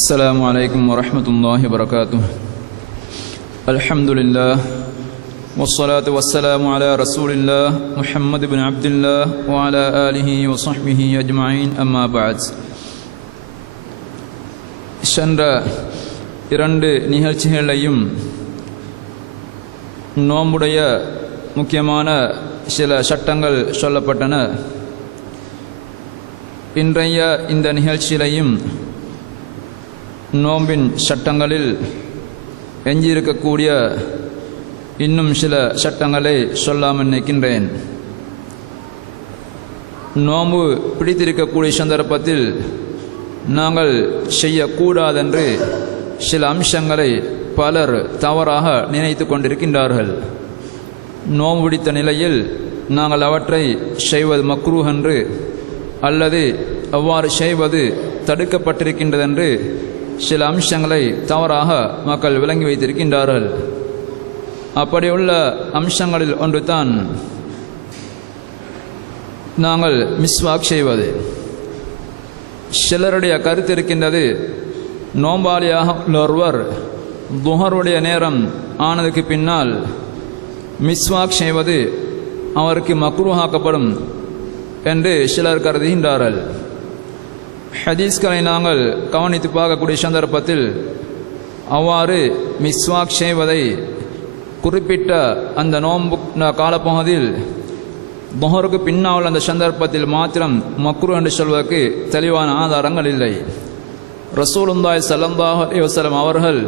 السلام عليكم ورحمة الله وبركاته. الحمد لله والصلاة والسلام على رسول الله محمد بن عبد الله وعلى آله وصحبه أجمعين أما بعد. சென்ற இரண்டு நிகழ்ச்சிகளையும் நோம்புடைய முக்கியமான சில சட்டங்கள் சொல்லப்பட்டன. இன்றைய இந்த நிகழ்ச்சியிலையும் நோம்பின் சட்டங்களில் எஞ்சியிருக்கக்கூடிய இன்னும் சில சட்டங்களை சொல்லாமல் நினைக்கின்றேன். நோம்பு பிடித்திருக்கக்கூடிய சந்தர்ப்பத்தில் நாங்கள் செய்யக்கூடாதென்று சில அம்சங்களை பலர் தவறாக நினைத்து கொண்டிருக்கின்றார்கள். நோம்பு பிடித்த நிலையில் நாங்கள் அவற்றை செய்வது மக்ரூஹ் என்று அல்லது அவ்வாறு செய்வது தடுக்கப்பட்டிருக்கின்றதென்று சில அம்சங்களை தவறாக மக்கள் விளங்கி வைத்திருக்கின்றார்கள். அப்படியுள்ள அம்சங்களில் ஒன்று தான் நாங்கள் மிஸ்வாக் செய்வது. சிலருடைய கருத்து இருக்கின்றது, நோம்பாளியாக ஒருவர் துஹருடைய நேரம் ஆனதுக்கு பின்னால் மிஸ்வாக் செய்வது அவருக்கு மக்ரூஹாக்கப்படும் என்று சிலர் கருதுகின்றார்கள். ஹதீஸ்களை நாங்கள் கவனித்து பார்க்கக்கூடிய சந்தர்ப்பத்தில் அவ்வாறு மிஸ்வாக் செய்வதை குறிப்பிட்ட அந்த நோன்பு காலப்பகுதியில் துஹருக்கு பின்னால் அந்த சந்தர்ப்பத்தில் மாத்திரம் மக்ரூஹ் என்று சொல்வதற்கு தெளிவான ஆதாரங்கள் இல்லை. ரசூலுல்லாஹி ஸல்லல்லாஹு அலைஹி வஸல்லம் அவர்கள்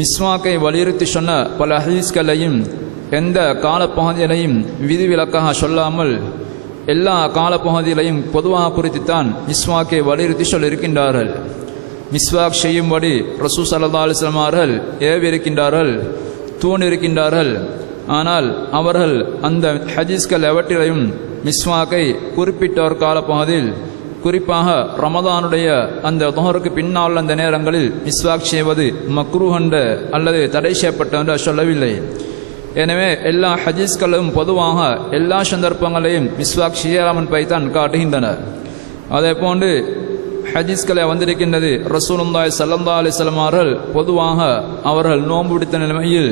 மிஸ்வாக்கை வலியுறுத்தி சொன்ன பல ஹதீஸ்களையும் எந்த காலப்பகுதியிலையும் விதிவிலக்காக சொல்லாமல் எல்லா காலப்பகுதியிலையும் பொதுவாக குறித்துத்தான் மிஸ்வாக்கை வலியுறுத்தி சொல்லியிருக்கின்றார்கள். மிஸ்வாக் செய்யும்படி ரசூல் ஸல்லல்லாஹு அலைஹி வஸல்லம் அவர்கள் ஏவியிருக்கின்றார்கள், தூண்டிருக்கின்றார்கள். ஆனால் அவர்கள் அந்த ஹதீஸ்கள் எவற்றிலையும் மிஸ்வாக்கை குறிப்பிட்ட ஒரு காலப்பகுதியில், குறிப்பாக ரமதானுடைய அந்த துஹருக்கு பின்னால் அந்த நேரங்களில் மிஸ்வாக் செய்வது மக்ரூஹ் என்று அல்லது தடை செய்யப்பட்ட என்று சொல்லவில்லை. எனவே எல்லா ஹதீஸ்களும் பொதுவாக எல்லா சந்தர்ப்பங்களையும் மிஸ்வாக் செய்யலாம் என்பதைத்தான் காட்டுகின்றனர். அதே போன்று ஹதீஸ்களை வந்திருக்கின்றது, ரசூலுல்லாஹி ஸல்லல்லாஹு அலைஹி வஸல்லம் அவர்கள் பொதுவாக அவர்கள் நோன்பு பிடித்த நிலைமையில்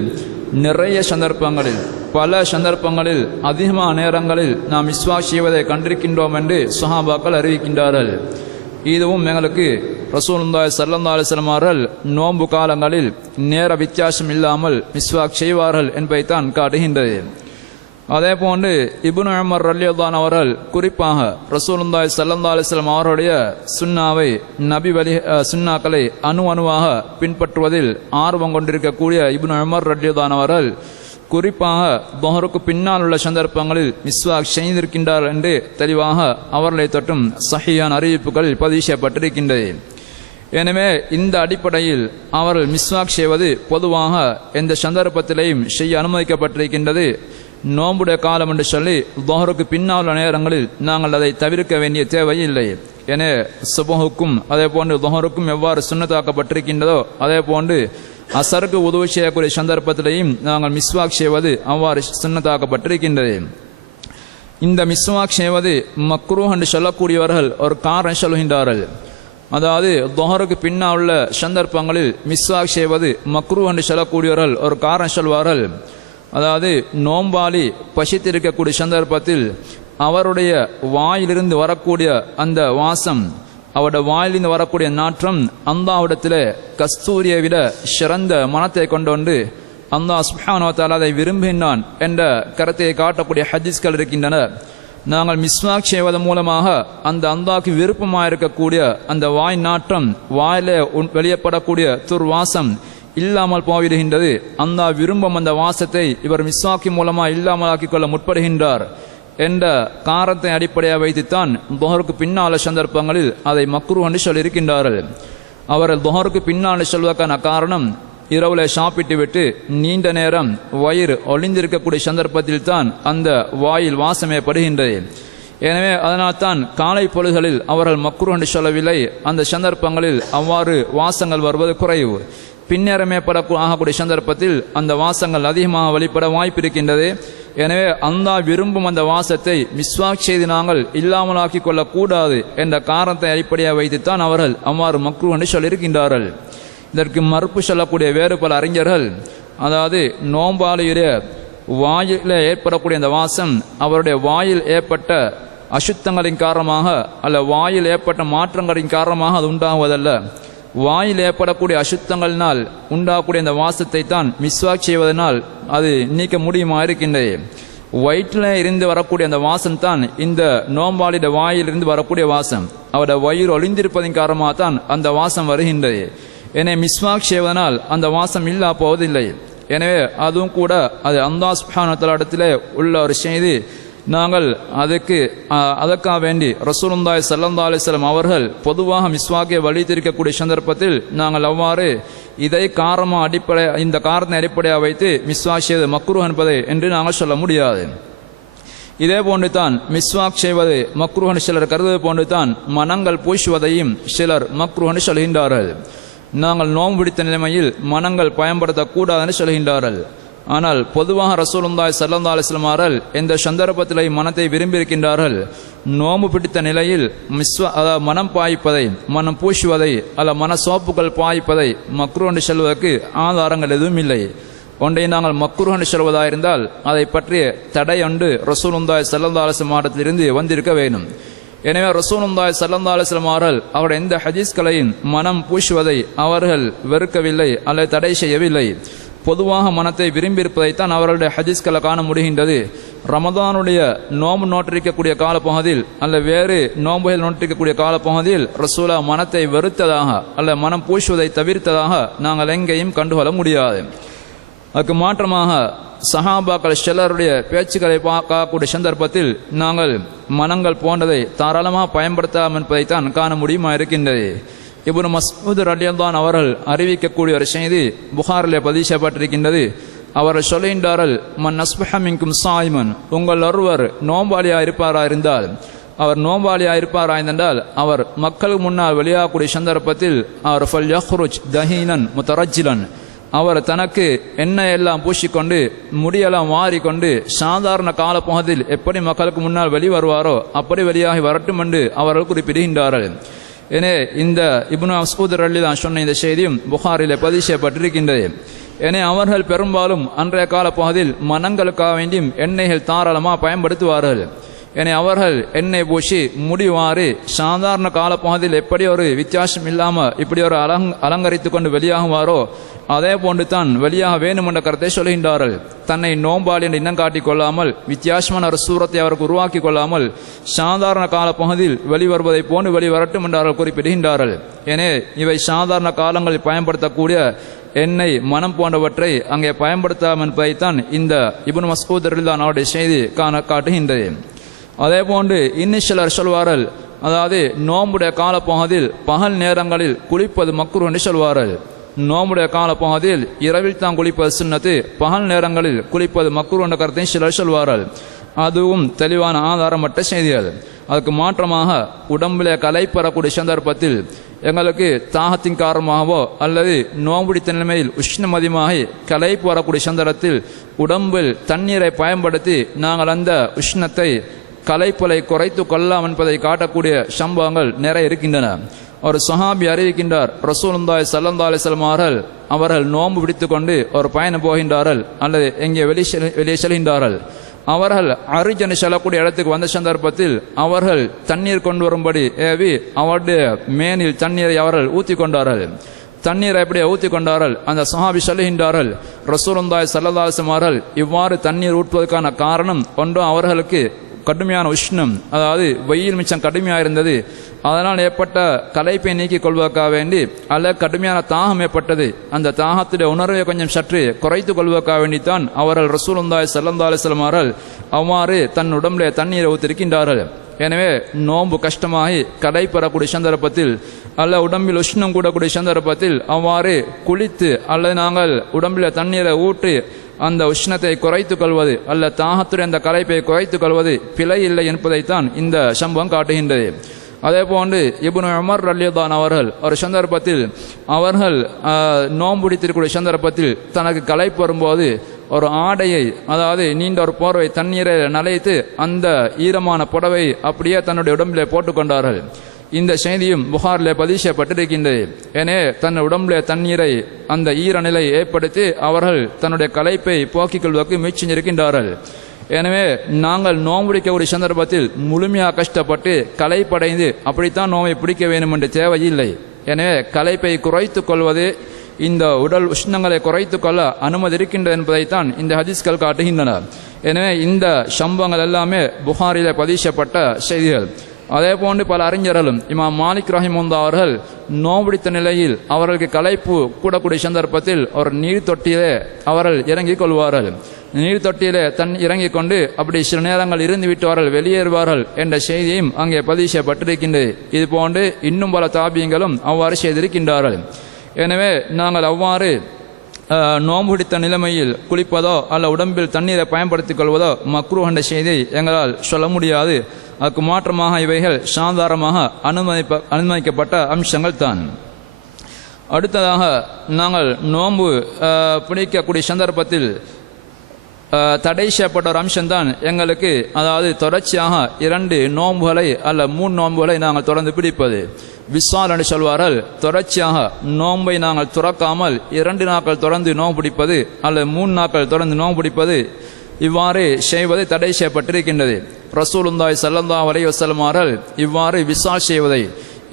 நிறைய சந்தர்ப்பங்களில், பல சந்தர்ப்பங்களில், அதிகமான நேரங்களில் நாம் மிஸ்வாக் செய்வதை கண்டிருக்கின்றோம் என்று சஹாபாக்கள் அறிவிக்கின்றார்கள். இதுவும் எங்களுக்கு ரசூலுல்லாஹி ஸல்லல்லாஹு அலைஹி வஸல்லம் அவர்கள் நோன்பு காலங்களில் நேர வித்தியாசம் இல்லாமல் மிஸ்வாக் செய்வார்கள் என்பதைத்தான் காட்டுகின்றது. அதே போன்று இப்னு உமர் ரலியல்லாஹு அவர்கள் குறிப்பாக ரசூலுல்லாஹி ஸல்லல்லாஹு அலைஹி வஸல்லம் அவருடைய சுன்னாவை, நபி வழி சுன்னாக்களை அணுவாக பின்பற்றுவதில் ஆர்வம் கொண்டிருக்கக்கூடிய இப்னு உமர் ரலியல்லாஹு அவர்கள் குறிப்பாக துஹருக்கு பின்னால் உள்ள சந்தர்ப்பங்களில் மிஸ்வாக் செய்திருக்கின்றார் என்று தெளிவாக அவர்களை தொட்டும் சஹீஹான அறிவிப்புகள் பதிவு செய்யப்பட்டிருக்கின்றது. எனவே இந்த அடிப்படையில் அவர்கள் மிஸ்வாக் செய்வது பொதுவாக எந்த சந்தர்ப்பத்திலையும் செய்ய அனுமதிக்கப்பட்டிருக்கின்றது. நோம்புடைய காலம் என்று சொல்லி துஹருக்கு பின்னால் உள்ள நேரங்களில் நாங்கள் அதை தவிர்க்க வேண்டிய தேவையில்லை. என சுபஹுக்கும் அதே போன்று துஹருக்கும் எவ்வாறு சுன்னத்தாக்கப்பட்டிருக்கின்றதோ அதே போன்று அசருக்கு உதவி செய்யக்கூடிய சந்தர்ப்பத்திலையும் நாங்கள் மிஸ்வாக் செய்வது அவ்வாறு சுன்னத்தாக்கப்பட்டிருக்கின்றது. இந்த மிஸ்வாக் செய்வது மக்ரூஹ் என்று சொல்லக்கூடியவர்கள் ஒரு காரணம் சொல்கின்றார்கள். அதாவது துஹருக்கு பின்னால் உள்ள சந்தர்ப்பங்களில் மிஸ்வாக் செய்வது மக்ரூஹ் என்று சொல்லக்கூடியவர்கள் ஒரு காரணம் சொல்வார்கள். அதாவது நோம்பாளி பசித்திருக்கக்கூடிய சந்தர்ப்பத்தில் அவருடைய வாயிலிருந்து வரக்கூடிய அந்த வாசம், அவருடைய வாயிலிருந்து வரக்கூடிய நாற்றம் அல்லாஹ்விடத்தில் கஸ்தூரியை விட சிறந்த மனத்தை கொண்டு அல்லாஹ் சுப்ஹானஹு வ தஆலா அதை விரும்புகின்றான் என்ற கருத்தை காட்டக்கூடிய ஹதீஸ்கள் இருக்கின்றன. நாங்கள் மிஸ்வாக் செய்வதன் மூலமாக அந்த அல்லாஹ்வுக்கு விருப்பமாக இருக்கக்கூடிய அந்த வாய் நாற்றம், வாயிலே வெளியப்படக்கூடிய துர்வாசம் இல்லாமல் போய்விடுகின்றது. அல்லாஹ் விரும்பும் அந்த வாசத்தை இவர் மிஸ்வாக்கி மூலமாக இல்லாமல் ஆக்கிக் கொள்ள முற்படுகின்றார் என்ற காரணத்தை அடிப்படையாக வைத்துத்தான் துஹருக்கு பின்னால சந்தர்ப்பங்களில் அதை மக்ரூஹ் என்று சொல்லியிருக்கின்றார்கள். அவர்கள் துஹருக்கு பின்னால் சொல்வதற்கான காரணம், இரவுல சாப்பிட்டு விட்டு நீண்ட நேரம் வயிறு ஒளிந்திருக்கக்கூடிய சந்தர்ப்பத்தில் தான் அந்த வாயில் வாசமே படுகின்றது. எனவே அதனால்தான் காலை பொழுதுகளில் அவர்கள் மக்ரூஹ் என்று சொல்லவில்லை. அந்த சந்தர்ப்பங்களில் அவ்வாறு வாசங்கள் வருவது குறைவு. பின்னேறமே ஆகக்கூடிய சந்தர்ப்பத்தில் அந்த வாசங்கள் அதிகமாக வெளிப்பட வாய்ப்பு இருக்கின்றது. எனவே அல்லாஹ் விரும்பும் அந்த வாசத்தை மிஸ்வாக் செய்து நாங்கள் இல்லாமலாக்கி கொள்ளக்கூடாது என்ற காரணத்தை அடிப்படையாக வைத்துத்தான் அவர்கள் அவ்வாறு மக்ரூஹ் என்று சொல்லியிருக்கின்றார்கள். இதற்கு மறுப்பு சொல்லக்கூடிய வேறு பல அறிஞர்கள், அதாவது நோம்பாளியுடைய வாயில் ஏற்படக்கூடிய அந்த வாசம் அவருடைய வாயில் ஏற்பட்ட அசுத்தங்களின் காரணமாக அல்ல வாயில் ஏற்பட்ட மாற்றங்களின் காரணமாக அது உண்டாகுவதல்ல, வாயில் ஏற்படக்கூடிய அசுத்தங்களினால் உண்டாகக்கூடிய அந்த வாசத்தை தான் மிஸ்வாக் செய்வதனால் அது நீக்க முடியுமா இருக்கின்றது. வயிற்றில் இருந்து வரக்கூடிய அந்த வாசம் தான் இந்த நோம்பாளிட வாயிலிருந்து வரக்கூடிய வாசம். அவருடைய வயிறு ஒளிந்திருப்பதன் காரணமாக தான் அந்த வாசம் வருகின்றது. எனவே மிஸ்வாக் செய்வதனால் அந்த வாசம் இல்லா போவதில்லை. எனவே அதுவும் கூட அது அல்லாஹ் சுப்ஹானஹு வ தஆலா இடத்திலே உள்ள ஒரு செய்தி. நாங்கள் அதற்காக வேண்டி ரசூலுல்லாஹி ஸல்லல்லாஹு அலைஹி வஸல்லம் அவர்கள் பொதுவாக மிஸ்வாக்கை வலித்திருக்கக்கூடிய சந்தர்ப்பத்தில் நாங்கள் அவ்வாறு இதை இந்த காரணத்தை அடிப்படையாக வைத்து மிஸ்வாக் செய்வது மக்ரூஹ் என்பதை என்று நாங்கள் சொல்ல முடியாது. இதே போன்று தான் மிஸ்வாக் செய்வது மக்ரூஹ் என்று சிலர் கருதுவது போன்று தான் மனங்கள் பூசுவதையும் சிலர் மக்ரூஹ் என்று சொல்கின்றார்கள். நாங்கள் நோன்பு பிடித்த நிலைமையில் மனங்கள் பயன்படுத்தக்கூடாது என்று சொல்கின்றார்கள். ஆனால் பொதுவாக ரசூலுல்லாஹி ஸல்லல்லாஹு அலைஹி வஸல்லம் அவர்கள் எந்த சந்தர்ப்பத்திலே மனத்தை விரும்பியிருக்கின்றார்கள், நோம்பு பிடித்த நிலையில் மனம் பாய்ப்பதை, மனம் பூசுவதை அல்ல மன சோப்புகள் பாய்ப்பதை மக்ரூஹ் என்று சொல்வதற்கு ஆதாரங்கள் எதுவும் இல்லை. ஒன்றை நாங்கள் மக்ரூஹ் என்று சொல்வதாக இருந்தால் அதை பற்றிய தடை ஒன்று ரசூலுல்லாஹி ஸல்லல்லாஹு அலைஹி வஸல்லம் அவரிடத்திலிருந்து வந்திருக்க வேண்டும். எனவே ரசூலுல்லாஹி ஸல்லல்லாஹு அலைஹி வஸல்லம் அவர்கள் அவருடைய எந்த ஹதீஸ்களையும் மனம் பூசுவதை அவர்கள் வெறுக்கவில்லை அல்லது தடை செய்யவில்லை. பொதுவாக மனத்தை விரும்பியிருப்பதைத்தான் அவர்களுடைய ஹதீஸ்களை காண முடிகின்றது. ரமதானுடைய நோம்பு நோட்டிருக்கக்கூடிய காலப்பகுதியில் அல்ல வேறு நோம்புகள் நோட்டிருக்கக்கூடிய காலப்பகுதியில் ரசூலா மனத்தை வெறுத்ததாக அல்ல மனம் பூசுவதை தவிர்த்ததாக நாங்கள் எங்கேயும் கண்டுகொள்ள முடியாது. அதுக்கு மாற்றமாக சஹாபாக்கள் சிலருடைய பேச்சுக்களை பார்க்கக்கூடிய சந்தர்ப்பத்தில் நாங்கள் மனங்கள் போன்றதை தாராளமாக பயன்படுத்தாமல் என்பதைத்தான் காண முடியுமா இருக்கின்றது. இப்னு மஸ்ஊத் ரலியல்லாஹு அவர்கள் அறிவிக்கக்கூடிய ஒரு செய்தி புகாரிலே பதிவு செய்யப்பட்டிருக்கின்றது. அவர்கள் சொல்கின்றார்கள், மன் அஸ்பஹ மின்கும் ஸாயிமன், உங்கள் ஒருவர் நோம்பாளியாக இருப்பாரா இருந்தால், அவர் நோம்பாளியாக இருப்பாரா இருந்தால் அவர் மக்களுக்கு முன்னால் வெளியாகக்கூடிய சந்தர்ப்பத்தில் அவர் ஃபல் யஹ்ருஜ் தஹீனன் முத்தரஜ்ஜிலன், அவர் தனக்கு எண்ணெய் எல்லாம் பூசிக்கொண்டு முடியெல்லாம் மாறிக்கொண்டு சாதாரண காலப்பகுதியில் எப்படி மக்களுக்கு முன்னால் வெளிவருவாரோ அப்படி வெளியாகி வரட்டும் என்று அவர்கள் குறிப்பிடுகின்றார்கள். எனவே இந்த இப்னு மஸ்ஊத் ரலியல்லாஹு சொன்ன இந்த செய்தியும் புகாரிலே பதிவு செய்யப்பட்டிருக்கின்றது. எனவே அவர்கள் பெரும்பாலும் அன்றைய காலப்பகுதியில் மனங்களுக்காக வேண்டியும் எண்ணெய்கள் தாராளமாக பயன்படுத்துவார்கள். எனவே அவர்கள் எண்ணெய் பூசி முடிவாறு சாதாரண காலப்பகுதியில் எப்படி ஒரு வித்தியாசம் இல்லாமல் இப்படி ஒரு அலங்கரித்து கொண்டு வெளியாகுவாரோ அதே போன்று தான் வெளியாக வேணும் என்ற கருத்தை சொல்கின்றார்கள். தன்னை நோம்பாளி என்று இன்னம் காட்டிக் கொள்ளாமல் வித்தியாசமான ஒரு சூரத்தை அவருக்கு உருவாக்கி கொள்ளாமல் சாதாரண காலப்பகுதியில் வெளிவருவதை போன்று வெளிவரட்டும் என்று அவர்கள் குறிப்பிடுகின்றார்கள். எனவே இவை சாதாரண காலங்களில் பயன்படுத்தக்கூடிய எண்ணெய் மனம் போன்றவற்றை அங்கே பயன்படுத்தாமல் என்பதைத்தான் இந்த இப்னு மஸ்ஊத் ரலியல்லாஹு அவருடைய செய்தி காட்டுகின்றது. அதே போன்று இன்னும் சிலர் சொல்வார்கள், அதாவது நோம்புடைய காலப்பகுதியில் பகல் நேரங்களில் குளிப்பது மக்ரூஹ் என்று சொல்வார்கள். நோம்புடைய காலப்பகுதியில் இரவில் தான் குளிப்பது சுன்னத்து, பகல் நேரங்களில் குளிப்பது மக்ரூஹ் என்ற கருத்தை சிலர் சொல்வார்கள். அதுவும் தெளிவான ஆதாரமற்ற செய்திகள். அதுக்கு மாற்றமாக உடம்பிலே களைப்பெறக்கூடிய சந்தர்ப்பத்தில் எங்களுக்கு தாகத்தின் காரணமாகவோ அல்லது நோம்புடித்த நிலைமையில் உஷ்ணம் அதிகமாகி களைப்பு வரக்கூடிய சந்தர்ப்பத்தில் உடம்பில் தண்ணீரை பயன்படுத்தி நாங்கள் அந்த உஷ்ணத்தை களைப்பலை குறைத்து கொள்ளலாம் என்பதை காட்டக்கூடிய சம்பவங்கள் நிறைய இருக்கின்றன. ஒரு சஹாபி அறிவிக்கின்றார், ரசூலுல்லாஹி ஸல்லல்லாஹு அலைஹி வஸல்லம் அவர்கள் நோன்பு பிடித்து கொண்டு ஒரு பயணம் போகின்றார்கள் அல்லது எங்கே வெளியே செல்கின்றார்கள். அவர்கள் அரிஜன் செல்லக்கூடிய இடத்துக்கு வந்த சந்தர்ப்பத்தில் அவர்கள் தண்ணீர் கொண்டு வரும்படி ஏவி அவருடைய மேனில் தண்ணீரை அவர்கள் ஊற்றி கொண்டார்கள். தண்ணீரை எப்படியே ஊற்றி கொண்டார்கள். அந்த சஹாபி சொல்லுகின்றார்கள், ரசூலுல்லாஹி ஸல்லல்லாஹு அலைஹி வஸல்லம் அவர்கள் இவ்வாறு தண்ணீர் ஊற்றுவதற்கான காரணம் ஒன்றும் அவர்களுக்கு கடுமையான உஷ்ணம், அதாவது வெயில் மிச்சம் கடுமையாக இருந்தது, அதனால் ஏற்பட்ட களைப்பை நீக்கிக் கொள்வதற்காக வேண்டி அல்ல கடுமையான தாகம் ஏற்பட்டது, அந்த தாகத்துடைய உணர்வை கொஞ்சம் சற்று குறைத்து கொள்வதற்காக வேண்டித்தான் அவர்கள் ரசூலுல்லாஹி ஸல்லல்லாஹு அலைஹி வஸல்லம் அவர்கள் அவ்வாறு தன் உடம்பிலே தண்ணீரை ஊற்றிருக்கின்றார்கள். எனவே நோன்பு கஷ்டமாகி களைப்பெறக்கூடிய சந்தர்ப்பத்தில் அல்ல உடம்பில் உஷ்ணம் கூடக்கூடிய சந்தர்ப்பத்தில் அவ்வாறு குளித்து அல்லது நாங்கள் உடம்பில் தண்ணீரை ஊற்றி அந்த உஷ்ணத்தை குறைத்து கொள்வது அல்ல தாகத்துடைய அந்த களைப்பை குறைத்துக் கொள்வது பிழை இல்லை என்பதைத்தான் இந்த சம்பவம் காட்டுகின்றது. அதே போன்று இப்னு உமர் ரலியல்லாஹு அவர்கள் ஒரு சந்தர்ப்பத்தில் அவர்கள் நோன்பு பிடித்திருக்கூடிய சந்தர்ப்பத்தில் தனக்கு களைப்பு வரும்போது ஒரு ஆடையை, அதாவது நீண்ட ஒரு போர்வை தண்ணீரை நனைத்து அந்த ஈரமான புடவை அப்படியே தன்னுடைய உடம்பிலே போட்டுக்கொண்டார்கள். இந்த செய்தியும் புகாரிலே பதிவு செய்யப்பட்டிருக்கின்றது. எனவே தன் உடம்பிலே தண்ணீரை அந்த ஈரநிலை ஏற்படுத்தி அவர்கள் தன்னுடைய களைப்பை போக்கிக் கொள்வதற்கு முயற்சி இருக்கின்றார்கள். எனவே நாங்கள் நோம்பிடிக்கக்கூடிய சந்தர்ப்பத்தில் முழுமையாக கஷ்டப்பட்டு களைப்படைந்து அப்படித்தான் நோவை பிடிக்க வேண்டும் என்று தேவையில்லை. எனவே களைப்பை குறைத்துக் கொள்வது, இந்த உடல் உஷ்ணங்களை குறைத்துக் கொள்ள அனுமதி இருக்கின்றது என்பதைத்தான் இந்த ஹதீஸ்கள் காட்டுகின்றன. எனவே இந்த சம்பவங்கள் எல்லாமே புகாரிலே பதிவு செய்யப்பட்ட செய்திகள். அதே போன்று பல அறிஞர்களும் இமாம் மாலிக் ரஹிமுல்லா அவர்கள் நோம்பிடித்த நிலையில் அவர்களுக்கு களைப்பு கூடக்கூடிய சந்தர்ப்பத்தில் ஒரு நீர் தொட்டியிலே அவர்கள் இறங்கிக் கொள்வார்கள். நீர் தொட்டியிலே இறங்கிக் கொண்டு அப்படி சில நேரங்கள் இருந்து விட்டவர்கள் வெளியேறுவார்கள் என்ற செய்தியும் அங்கே பதிவு செய்யப்பட்டிருக்கின்றது. இது போன்று இன்னும் பல தாபியங்களும் அவ்வாறு செய்திருக்கின்றார்கள். எனவே நாங்கள் அவ்வாறு நோம்பு பிடித்த நிலைமையில் குளிப்பதோ அல்ல உடம்பில் தண்ணீரை பயன்படுத்திக் கொள்வதோ மக்ரூஹ் என்ற செய்தியை எங்களால் சொல்ல முடியாது. அதுக்கு மாற்றமாக இவைகள் சாதாரணமாக அனுமதிக்கப்பட்ட அம்சங்கள் தான். அடுத்ததாக நாங்கள் நோன்பு பிடிக்கக்கூடிய சந்தர்ப்பத்தில் தடை செய்யப்பட்ட ஒரு அம்சம்தான் எங்களுக்கு, அதாவது தொடர்ச்சியாக 2 நோன்புகளை அல்ல 3 நோன்புகளை நாங்கள் தொடர்ந்து பிடிப்பது. விஸ்வால் என்று சொல்வார்கள். தொடர்ச்சியாக நோன்பை நாங்கள் துறக்காமல் 2 நாட்கள் தொடர்ந்து நோன்பு பிடிப்பது அல்லது 3 நாட்கள் தொடர்ந்து நோன்பு பிடிப்பது, இவ்வாறு செய்வது தடை செய்யப்பட்டிருக்கின்றது. ரசூலுல்லாஹி ஸல்லல்லாஹு அலைஹி வஸல்லம் அவர்கள் இவ்வாறு விஸ்வால் செய்வதை,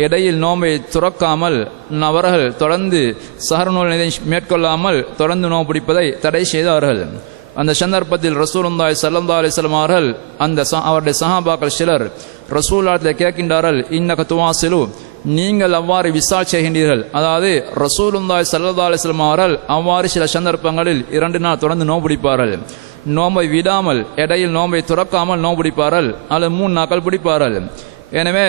இடையில் நோன்பை துறக்காமல் அவர்கள் தொடர்ந்து சஹர் நோன்பை மேற்கொள்ளாமல் தொடர்ந்து நோன்பு பிடிப்பதை தடை செய்தார்கள். அந்த சந்தர்ப்பத்தில் ரசூலுல்லாஹி ஸல்லல்லாஹு அலைஹி வஸல்லம் அவர்கள் அவருடைய சஹாபாக்கள் சிலர் ரசூலுல்லாஹ்விடத்தில் கேட்கின்றார்கள், இன்னக துவாசிலு, நீங்கள் அவ்வாறு விசால் செய்கின்றீர்கள். அதாவது ரசூலுல்லாஹி ஸல்லல்லாஹு அலைஹி வஸல்லம் அவர்கள் அவ்வாறு சில சந்தர்ப்பங்களில் 2 நாள் தொடர்ந்து நோன்பு பிடிப்பார்கள். நோன்பை விடாமல் இடையில் நோன்பை துறக்காமல் நோன்பு பிடிப்பார்கள் அல்லது 3 நாட்கள் பிடிப்பார்கள். எனவே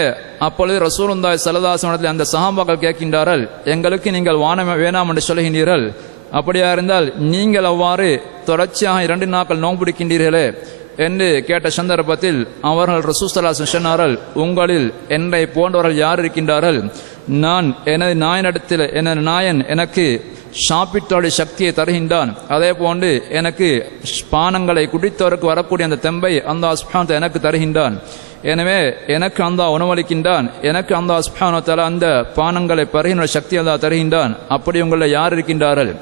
அப்பொழுது ரசூலுல்லாஹி ஸல்லல்லாஹு அலைஹி வஸல்லம் அந்த சஹாபாக்கள் கேட்கின்றார்கள், எங்களுக்கு நீங்கள் வேணாம் என்று சொல்கின்றீர்கள், அப்படியா இருந்தால் நீங்கள் அவ்வாறு தொடர்ச்சியாக 2 நாட்கள் நோன்பு பிடிக்கின்றீர்களே என்று கேட்ட சந்தர்ப்பத்தில் அவர்கள் ரசூல் ஸல்லல்லாஹு அலைஹி வஸல்லம் சொன்னார்கள், உங்களில் என்னை போன்றவர்கள் யார் இருக்கின்றார்கள்? நான் எனது நாயன் எனக்கு சாப்பிட்டோடைய சக்தியை தருகின்றான். அதே போன்று எனக்கு பானங்களை குடித்தவருக்கு வரக்கூடிய அந்த தெம்பை அல்லாஹ் சுப்ஹானஹு வ தஆலா எனக்கு தருகின்றான். எனவே எனக்கு அல்லாஹ் உணவளிக்கின்றான், எனக்கு அல்லாஹ் சுப்ஹானஹு வ தஆலா அந்த பானங்களை பருகின்ற சக்தி அல்லாஹ் தருகின்றான். அப்படி உங்களில் யார் இருக்கின்றார்கள்?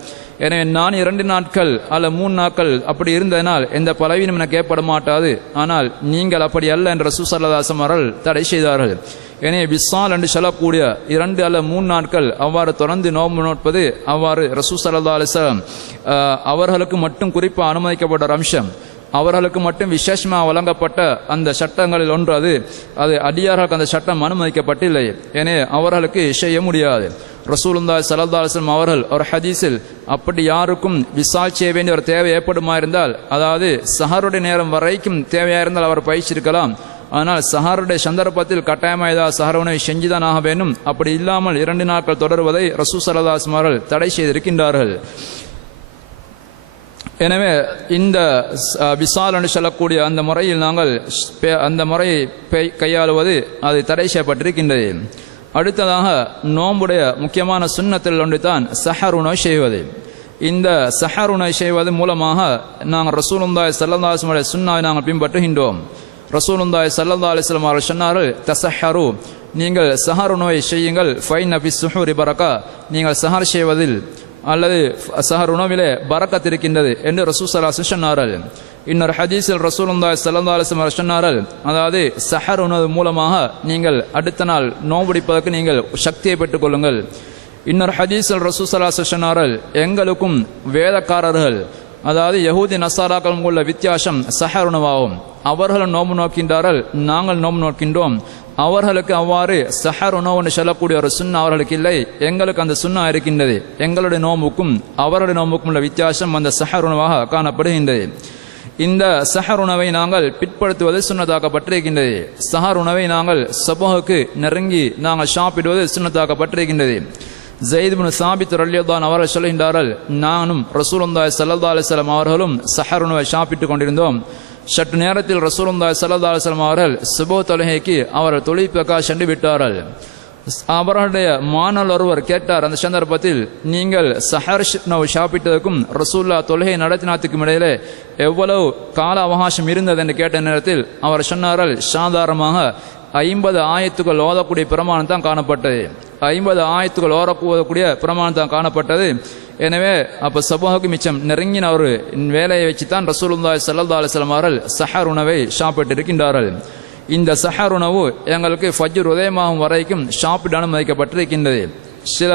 எனவே நான் 2 நாட்கள் அல்ல 3 நாட்கள் அப்படி இருந்ததனால் எந்த பலவீனம் எனக்கு ஏற்பட மாட்டாது. ஆனால் நீங்கள் அப்படி அல்ல என்று ரசூல் ஸல்லல்லாஹு அலைஹி வஸல்லம் அவர்கள் தடை செய்தார்கள். எனவே விஸ்ஸால் என்று சொல்லக்கூடிய 2 அல்ல 3 நாட்கள் அவ்வாறு தொடர்ந்து நோன்பு நோட்பது அவ்வாறு ரசூல் ஸல்லல்லாஹு அலைஹி வஸல்லம் அவர்களுக்கு மட்டும் குறிப்பாக அனுமதிக்கப்பட்ட ஒரு அம்சம். அவர்களுக்கு மட்டும் விசேஷமாக வழங்கப்பட்ட அந்த சட்டங்களில் ஒன்று அது அடியார்களுக்கு அந்த சட்டம் அனுமதிக்கப்பட்டில்லை. எனவே அவர்களுக்கு செய்ய முடியாது. ரசூலுல்லாஹி ஸல்லல்லாஹு அலைஹி வஸல்லம் அவர்கள் ஒரு ஹதீஸில் அப்படி யாருக்கும் விசால் செய்ய வேண்டிய ஒரு தேவை ஏற்படுமா இருந்தால், அதாவது சஹருடைய நேரம் வரைக்கும் தேவையாயிருந்தால் அவர் பயிற்சிருக்கலாம். ஆனால் சஹருடைய சந்தர்ப்பத்தில் கட்டாயமாக ஏதாவது சஹர் உணவை செஞ்சுதான் ஆக வேண்டும். அப்படி இல்லாமல் 2 நாட்கள் தொடர்வதை ரசூல் ஸல்லல்லாஹு அலைஹி வஸல்லம் அவர்கள் தடை செய்திருக்கின்றார்கள். எனவே இந்த விசால் என்று சொல்லக்கூடிய அந்த முறையில் நாங்கள் அந்த முறையை கையாளுவது அது தடை செய்யப்பட்டிருக்கின்றது. அடுத்ததாக நோம்புடைய முக்கியமான சுன்னத்தில் ஒன்று தான் சஹர் உணவு செய்வது. இந்த சஹர் உணவு செய்வது மூலமாக நாங்கள் ரசூலுல்லாஹி ஸல்லல்லாஹு அலைஹி வஸல்லம் சுன்னாவை நாங்கள் பின்பற்றுகின்றோம். ரசூலுல்லாஹி ஸல்லல்லாஹு அலைஹி வஸல்லம் அவர்கள் சொன்னார்கள், தஸஹரு, நீங்கள் சஹர் உணவை செய்யுங்கள், ஃபைன ஃபிஸ் சுஹூரி பரக்கா, நீங்கள் சஹர் செய்வதில் அல்லது சஹர் உணவிலே பரக்கத் இருக்கின்றது என்று ரசூல் ஸல்லல்லாஹு அலைஹி வஸல்லம் சொன்னார்கள். இன்னொரு ஹதீஸில் ரசூலுல்லாஹி ஸல்லல்லாஹு அலைஹி வஸல்லம் சொன்னார்கள், அதாவது சஹர் உணவு மூலமாக நீங்கள் அடுத்த நாள் நோம்பிடிப்பதற்கு நீங்கள் சக்தியை பெற்றுக் கொள்ளுங்கள். இன்னொரு ஹதீஸில் ரசூல் ஸல்லல்லாஹு அலைஹி வஸல்லம் சொன்னார்கள், எங்களுக்கும் வேதக்காரர்கள் அதாவது யஹூதி நசாராக்களும் உள்ள வித்தியாசம் சஹர் உணவாகும். அவர்கள் நோம்பு நோக்கின்றார்கள், நாங்கள் நோம்பு நோக்கின்றோம். அவர்களுக்கு அவ்வாறு சஹர் உணவுன்னு சொல்லக்கூடிய ஒரு சுன்னா அவர்களுக்கு இல்லை, எங்களுக்கு அந்த சுன்னா இருக்கின்றது. எங்களுடைய நோம்புக்கும் அவருடைய நோம்புக்கும் உள்ள வித்தியாசம் அந்த சஹர் உணவாக காணப்படுகின்றது. இந்த சஹர் உணவை நாங்கள் பிற்படுத்துவது சுன்னத்தாக்கப்பட்டிருக்கின்றது. சஹர் உணவை நாங்கள் சபஹுக்கு நெருங்கி நாங்கள் சாப்பிடுவது சுன்னத்தாக்கப்பட்டிருக்கின்றது. ஸைத் இப்னு சாபித் ரலியல்லாஹு அன்ஹு அவர்கள் சொல்கின்றார்கள், நானும் ரசூலுல்லாஹி ஸல்லல்லாஹு அலைஹி வஸல்லம் அவர்களும் சஹர் உணவை சாப்பிட்டுக் கொண்டிருந்தோம். சற்று நேரத்தில் ரசூலுல்லாஹி ஸல்லல்லாஹு அலைஹி வஸல்லம் அவர்கள் சுபஹ் தொழுகைக்கு அவர்கள் தொழுகைக்காக சென்று விட்டார்கள். அவர்களுடைய மாணவர் ஒருவர் கேட்டார் அந்த சந்தர்ப்பத்தில், நீங்கள் சஹர் உணவு சாப்பிட்டதுக்கும் ரசூல்லா தொழுகை நடத்தினத்துக்கும் இடையிலே எவ்வளவு கால அவகாசம் இருந்தது என்று கேட்ட நேரத்தில் அவர் சொன்னார்கள், சாதாரணமாக 50 ஆயத்துக்கள் ஓதக்கூடிய பிரமாணம் தான் காணப்பட்டது. 50 ஆயத்துக்கள் ஓதக்கூடிய பிரமாணம் தான் காணப்பட்டது. எனவே அப்போ சபஹுக்கு மிச்சம் நெருங்கின ஒரு வேலையை வச்சு தான் ரசூலுல்லாஹி ஸல்லல்லாஹு அலைஹி வஸல்லம் அவர்கள் சஹர் உணவை சாப்பிட்டு இருக்கின்றார்கள். இந்த சஹர் உணவு எங்களுக்கு ஃபஜ்ர் உதயமாகும் வரைக்கும் சாப்பிட அனுமதிக்கப்பட்டிருக்கின்றது. சில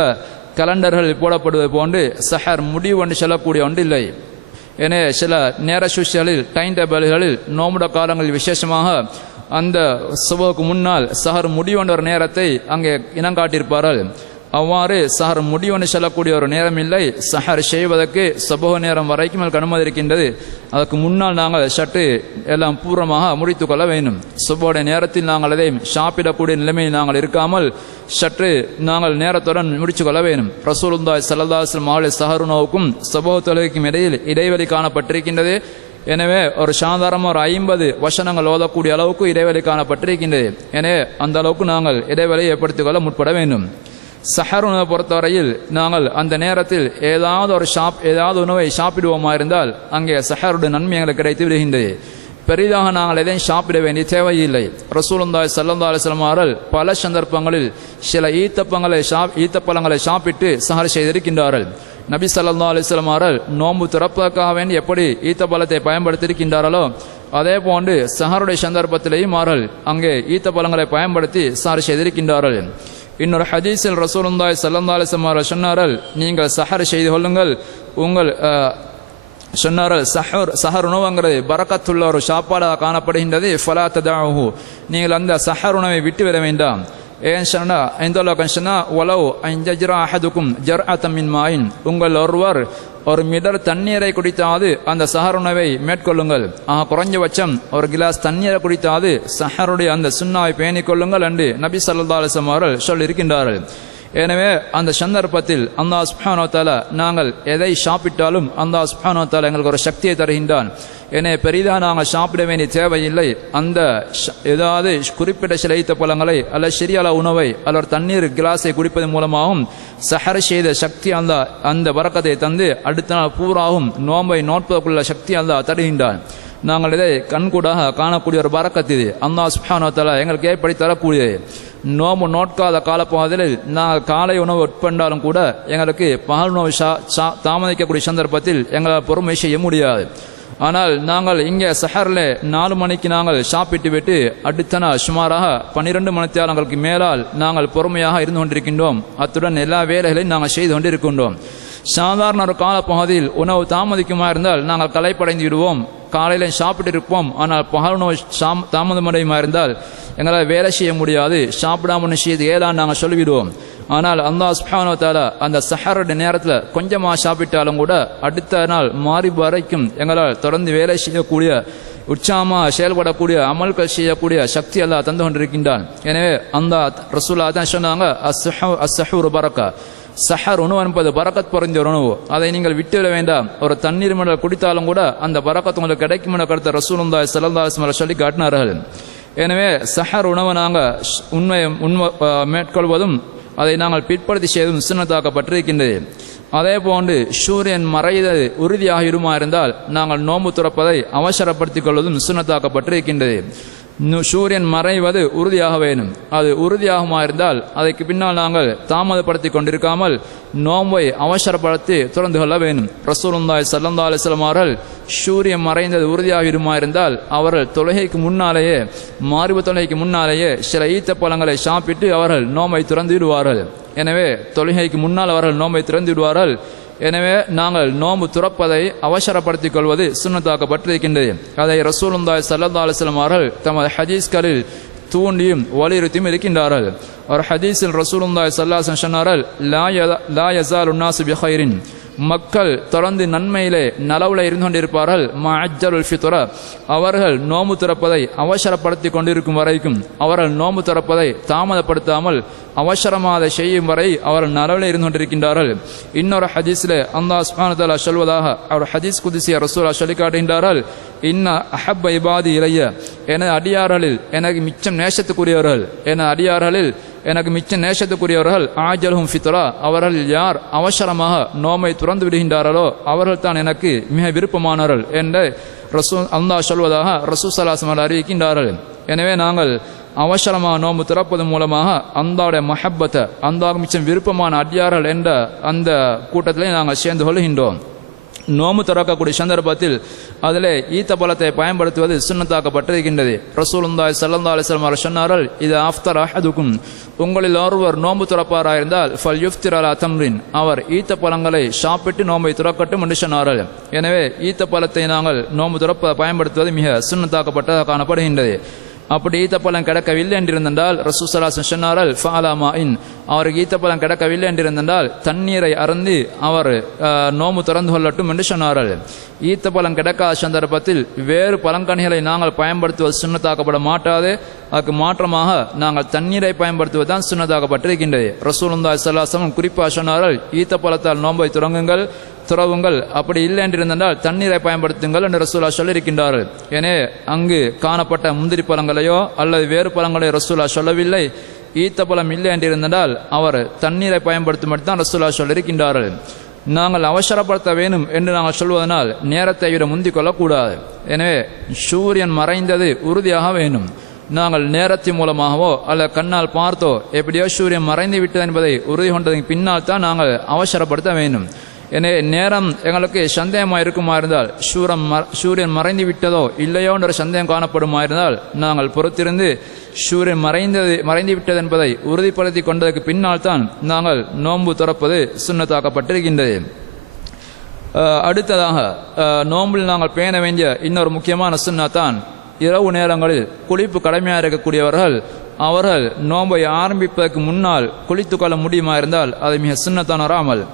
கலண்டர்கள் போடப்படுவது போன்று சஹர் முடிவு என்று சொல்லக்கூடிய ஒன்று இல்லை. எனவே சில நேர சூழ்ச்சிகளில் டைம் டேபிள்களில் நோம்புட காலங்களில் விசேஷமாக அந்த சுபஹுக்கு முன்னால் சஹர் முடிவென்ற ஒரு நேரத்தை அங்கே இனங்காட்டியிருப்பார்கள். அவ்வாறு சஹர் முடிவென்று சொல்லக்கூடிய ஒரு நேரம் இல்லை. சஹர் செய்வதற்கு சுபஹ் நேரம் வரைக்கும் எனக்கு அனுமதி இருக்கின்றது. அதற்கு முன்னால் நாங்கள் சற்று எல்லாம் பூர்வமாக முடித்து கொள்ள வேண்டும். சுபஹுடைய நேரத்தில் நாங்கள் அதை சாப்பிடக்கூடிய நிலைமையில் நாங்கள் இருக்காமல் சற்று நாங்கள் நேரத்துடன் முடித்து கொள்ள வேண்டும். ரசூலுல்லாஹி ஸல்லல்லாஹு அலைஹி வஸல்லம் அவருடைய சஹர் உணவுக்கும் சுபஹ் தொழுகைக்கும் இடையில் இடைவெளி காணப்பட்டிருக்கின்றது. எனவே ஒரு சாதாரண ஒரு 50 வசனங்கள் ஓதக்கூடிய அளவுக்கு இடைவெளி காணப்பட்டிருக்கின்றது. எனவே அந்த அளவுக்கு நாங்கள் இடைவெளியை ஏற்படுத்திக் கொள்ள முற்பட வேண்டும். சஹர் உணவை பொறுத்தவரையில் நாங்கள் அந்த நேரத்தில் ஏதாவது உணவை சாப்பிடுவோமா இருந்தால் அங்கே சஹருடைய நன்மை எங்களுக்கு கிடைத்து விடுகின்றது. பெரிதாக நாங்கள் எதையும் சாப்பிட வேண்டிய தேவையில்லை. ரசூலுல்லாஹி ஸல்லல்லாஹு அலைஹி வஸல்லம் அவர்கள் பல சந்தர்ப்பங்களில் சில ஈத்தப்பழங்களை சாப்பிட்டு சஹர் செய்திருக்கின்றார்கள். நபி ஸல்லல்லாஹு அலைஹி வஸல்லம் அவர்கள் நோன்பு திறப்பதற்காக வேண்டி எப்படி ஈத்தப்பழத்தை பயன்படுத்தியிருக்கின்றார்களோ அதே போன்று சஹருடைய சந்தர்ப்பத்திலேயும் அவர்கள் அங்கே ஈத்தப்பழங்களை பயன்படுத்தி சஹர் செய்திருக்கின்றார்கள். இன்னொரு ஹதீஸில் ரசூலுல்லாஹி ஸல்லல்லாஹு அலைஹி வஸல்லம் அவர்கள் சொன்னார்கள், நீங்கள் சஹர் செய்து கொள்ளுங்கள். உங்கள் சொன்னார்கள், சஹர் உணவுங்கிறது பரக்கத்துள்ள ஒரு சாப்பாடாக காணப்படுகின்றது. ஃபலா ததஅஹு, நீங்கள் அந்த சஹர் உணவை விட்டு விட வேண்டாம். ஏன் சொன்னா இந்த சொன்னா வலவ் அன்ஜஜ்ரா அஹதுக்கும் ஜர்அத்தம் மின் மாயின், உங்கள் ஒருவர் ஒரு மிடர் தண்ணீரை குடித்தாவது அந்த சஹர் உணவை மேற்கொள்ளுங்கள். குறைஞ்சபட்சம் ஒரு கிளாஸ் தண்ணீரை குடித்தாவது சஹருடைய அந்த சுன்னாவை பேணிக் கொள்ளுங்கள் என்று நபி ஸல்லல்லாஹு அலைஹி வஸல்லம் அவர்கள் சொல்லியிருக்கின்றார்கள். எனவே அந்த சந்தர்ப்பத்தில் அல்லாஹ் சுப்ஹானஹு வ தஆலா நாங்கள் எதை சாப்பிட்டாலும் அல்லாஹ் சுப்ஹானஹு வ தஆலா எங்களுக்கு ஒரு சக்தியை தருகின்றான். எனவே பெரிதாக நாங்கள் சாப்பிட வேண்டிய தேவையில்லை. அந்த ஏதாவது குறிப்பிட்ட சில ஈத்த பழங்களை அல்ல சரியால உணவை அல்ல தண்ணீர் கிளாஸை குடிப்பதன் மூலமாகவும் சஹர் செய்த சக்தி அந்த வரக்கத்தை தந்து அடுத்த நாள் பூராவும் நோன்பை நோட்பதற்குள்ள சக்தி அல்லாஹ் தருகின்றான். நாங்கள் இதை கண்கூடாக காணக்கூடிய ஒரு பரக்கத்து இது. அல்லாஹ் சுப்ஹானஹு வ தஆலா எங்களுக்கு ஏற்படுத்தி தரக்கூடியது. நோம்பு நோட்காத காலப்பகுதியில் நாங்கள் காலை உணவு உட்பண்டாலும் கூட எங்களுக்கு பகல் உணவு தாமதிக்கக்கூடிய சந்தர்ப்பத்தில் எங்களால் பொறுமை செய்ய முடியாது. ஆனால் நாங்கள் இங்கே சஹரில் 4 மணிக்கு நாங்கள் சாப்பிட்டு விட்டு அடுத்த நாள் சுமாராக 12 மணித்தியாலங்களுக்கு மேலால் நாங்கள் பொறுமையாக இருந்து கொண்டிருக்கின்றோம். அத்துடன் எல்லா வேலைகளையும் நாங்கள் செய்து கொண்டிருக்கின்றோம். சாதாரண ஒரு காலப்பகுதியில் உணவு தாமதிக்குமா இருந்தால் நாங்கள் களைப்படைந்து விடுவோம், காலையில் சாப்பிட்டு இருப்போம். ஆனால் பகல் உணவு தாமதமடையுமா இருந்தால் எங்களால் வேலை செய்ய முடியாது, சாப்பிடாமல் செய்து ஏதான் நாங்கள் சொல்லிவிடுவோம். ஆனால் அல்லாஹ் சுப்ஹானஹு வ தஆலா அந்த சஹருடைய நேரத்தில் கொஞ்சமாக சாப்பிட்டாலும் கூட அடுத்த நாள் மாரிப் வரைக்கும் எங்களால் தொடர்ந்து வேலை செய்யக்கூடிய உற்சாகமாக செயல்படக்கூடிய அமல்கள் செய்யக்கூடிய சக்தி அல்லாஹ் தந்து கொண்டிருக்கின்றான். எனவே அந்த ரசூலுல்லாஹ் தான் சொன்னாங்க, அஸ்ஸஹூரு பரக்கா, சஹர் உணவு என்பது பரக்கத் பொருந்திய ஒரு உணவு, அதை நீங்கள் விட்டுவிட வேண்டாம். ஒரு தண்ணீர் மண்டல் குடித்தாலும் கூட அந்த பரக்கத் உங்களுக்கு கிடைக்கும் என்ற கருத்தை ரசூலுல்லாஹி ஸல்லல்லாஹு அலைஹி வஸல்லம் சொல்லி காட்டினார்கள். எனவே சஹர் உணவை நாங்கள் மேற்கொள்வதும் அதை நாங்கள் பிற்படுத்தி செய்வதும் சுன்னத்தாக்கப்பட்டிருக்கின்றது. அதே போன்று சூரியன் மறைவது உறுதியாக இருமா இருந்தால் நாங்கள் நோன்பு துறப்பதை அவசரப்படுத்திக் கொள்வதும் சுன்னத்தாக்கப்பட்டிருக்கின்றது. சூரியன் மறைவது உறுதியாக வேணும். அது உறுதியாகுமா இருந்தால் அதற்கு பின்னால் நாங்கள் தாமதப்படுத்தி கொண்டிருக்காமல் நோன்பை அவசரப்படுத்தி துறந்து கொள்ள வேண்டும். ரசூலுல்லாஹி ஸல்லல்லாஹு அலைஹி வஸல்லம் அவர்கள் சூரியன் மறைந்தது உறுதியாக இருமா இருந்தால் அவர்கள் தொழுகைக்கு முன்னாலேயே மாரிபு தொழுகைக்கு முன்னாலேயே சில ஈத்த பழங்களை சாப்பிட்டு அவர்கள் நோன்பை துறந்து விடுவார்கள். எனவே தொழுகைக்கு முன்னால் அவர்கள் நோன்பை திறந்து விடுவார்கள். எனவே நாங்கள் நோன்பு துறப்பதை அவசரப்படுத்திக் கொள்வது சுன்னத்தாக்கப்பட்டிருக்கின்றது. அதை ரசூலுல்லாஹி ஸல்லல்லாஹு அலைஹி வஸல்லம் அவர்கள் தமது ஹதீஸ்களில் தூண்டியும் வலியுறுத்தியும் இருக்கின்றார்கள். ஒரு ஹதீஸில் ரசூலுல்லாஹி ஸல்லல்லாஹு அலைஹி வஸல்லம் சொன்னார்கள், லா யஸாலு நாஸு பிகைரின், மக்கள் தொடர்ந்து நன்மையிலே நலவுல இருந்து கொண்டிருப்பார்கள். மஅஜ்ஜலுல் ஃபித்ர, அவர்கள் நோம்பு திறப்பதை அவசரப்படுத்தி கொண்டிருக்கும் வரைக்கும், அவர்கள் நோம்பு திறப்பதை தாமதப்படுத்தாமல் அவசரமாக செய்யும் வரை அவர்கள் நலவுல இருந்து கொண்டிருக்கின்றார்கள். இன்னொரு ஹதீஸில் அல்லாஹ் சுப்ஹானஹு வ தஆலா சொல்வதாக அவர் ஹதீஸ் குதுஸிய ரசூலுல்லாஹ் சொல்லி காட்டுகின்றார்கள், இன்ன அஹப்ப இபாதி இலைய, எனது அடியார்களில் எனக்கு மிச்சம் நேசத்துக்குரியவர்கள், எனது அடியார்களில் எனக்கு மிச்ச நேசத்துக்குரியவர்கள் ஆஜல்ஹும் ஃபித்ரா, அவர்கள் யார் அவசரமாக நோமை துறந்து விடுகின்றார்களோ அவர்கள் தான் எனக்கு மிக விருப்பமானவர்கள் என்று அல்லாஹ் சொல்வதாக ரசூல் ஸல்லல்லாஹு அலைஹி வஸல்லம் அறிவிக்கின்றார்கள். எனவே நாங்கள் அவசரமாக நோம்பு திறப்பதன் மூலமாக அல்லாஹ்வுடைய மஹப்பத்தை, அல்லாஹ்வுக்கு மிச்சம் விருப்பமான அடியார்கள் என்ற அந்த கூட்டத்திலே நாங்கள் சேர்ந்து கொள்கின்றோம். நோம்பு திறக்கக்கூடிய சந்தர்ப்பத்தில் அதில் ஈத்த பழத்தை பயன்படுத்துவது சுன்னத்தாக்கப்பட்டிருக்கின்றது. ரசூலுல்லாஹி ஸல்லல்லாஹு அலைஹி வஸல்லம் அவர்கள் சொன்னார்கள், இது ஆஃப்தர் அஹதுக்கும், உங்களில் ஒருவர் நோம்பு திறப்பாராயிருந்தால் ஃபல் யுஃப்திர் அலா தம்ரின், அவர் ஈத்த பழங்களை சாப்பிட்டு நோம்பை திறக்கட்டும் என்று சொன்னார்கள். எனவே ஈத்த பழத்தை நாங்கள் நோம்பு திறப்ப பயன்படுத்துவது மிக சுன்னத்தாக்கப்பட்டதாக காணப்படுகின்றது. அப்படி ஈத்தப்பழம் கிடைக்கவில்லை என்றிருந்தால் ரசூல் ஸல்லல்லாஹு அலைஹி வஸல்லம் சொன்னார்கள், ஃபஅலாமாஇன், அவருக்கு ஈத்தப்பழம் கிடைக்கவில்லை என்றிருந்தால் தண்ணீரை அருந்தி அவர் நோம்பு திறந்து கொள்ளட்டும் என்று சொன்னார்கள். ஈத்தப்பழம் கிடைக்காத சந்தர்ப்பத்தில் வேறு பழங்கனிகளை நாங்கள் பயன்படுத்துவது சுன்னத்தாக்கப்பட மாட்டாது. அதுக்கு மாற்றமாக நாங்கள் தண்ணீரை பயன்படுத்துவது தான் சுன்னத்தாக்கப்பட்டிருக்கின்றது. ரசூலுல்லாஹி ஸல்லல்லாஹு அலைஹி வஸல்லம் குறிப்பாக சொன்னார்கள், ஈத்தப்பழத்தால் நோம்பை துறவுங்கள், அப்படி இல்லை என்றிருந்தால் தண்ணீரை பயன்படுத்துங்கள் என்று ரசூலுல்லாஹ் சொல்லியிருக்கின்றார்கள். எனவே அங்கு காணப்பட்ட முந்திரி பழங்களையோ அல்லது வேறு பழங்களையோ ரசூலுல்லாஹ் சொல்லவில்லை. ஈத்த பழம் இல்லை என்றிருந்தால் அவர் தண்ணீரை பயன்படுத்தும் தான் ரசூலுல்லாஹ் சொல்லியிருக்கின்றார்கள். நாங்கள் அவசரப்படுத்த வேணும் என்று நாங்கள் சொல்வதனால் நேரத்தை விட முந்திக் கொள்ளக்கூடாது. எனவே சூரியன் மறைந்தது உறுதியாக வேணும். நாங்கள் நேரத்தின் மூலமாகவோ அல்ல கண்ணால் பார்த்தோ எப்படியோ சூரியன் மறைந்து விட்டது என்பதை உறுதி கொண்டதற்கு பின்னால் தான் நாங்கள் அவசரப்படுத்த வேண்டும். எனவே நேரம் எங்களுக்கு சந்தேகமாக இருக்குமா இருந்தால், சூரியன் மறைந்து விட்டதோ இல்லையோ என்ற சந்தேகம் காணப்படுமா இருந்தால் நாங்கள் பொறுத்திருந்து சூரியன் மறைந்து விட்டது என்பதை உறுதிப்படுத்தி கொண்டதற்கு பின்னால் தான் நாங்கள் நோன்பு துறப்பது சுன்னத்தாக்கப்பட்டிருக்கின்றது. அடுத்ததாக நோம்பில் நாங்கள் பேண வேண்டிய இன்னொரு முக்கியமான சுன்னா தான் இரவு நேரங்களில் குளிப்பு கடமையாக இருக்கக்கூடியவர்கள் அவர்கள் நோன்பை ஆரம்பிப்பதற்கு முன்னால் குளித்து கொள்ள முடியுமா இருந்தால் அது மிக சுன்னத்தான அமல்.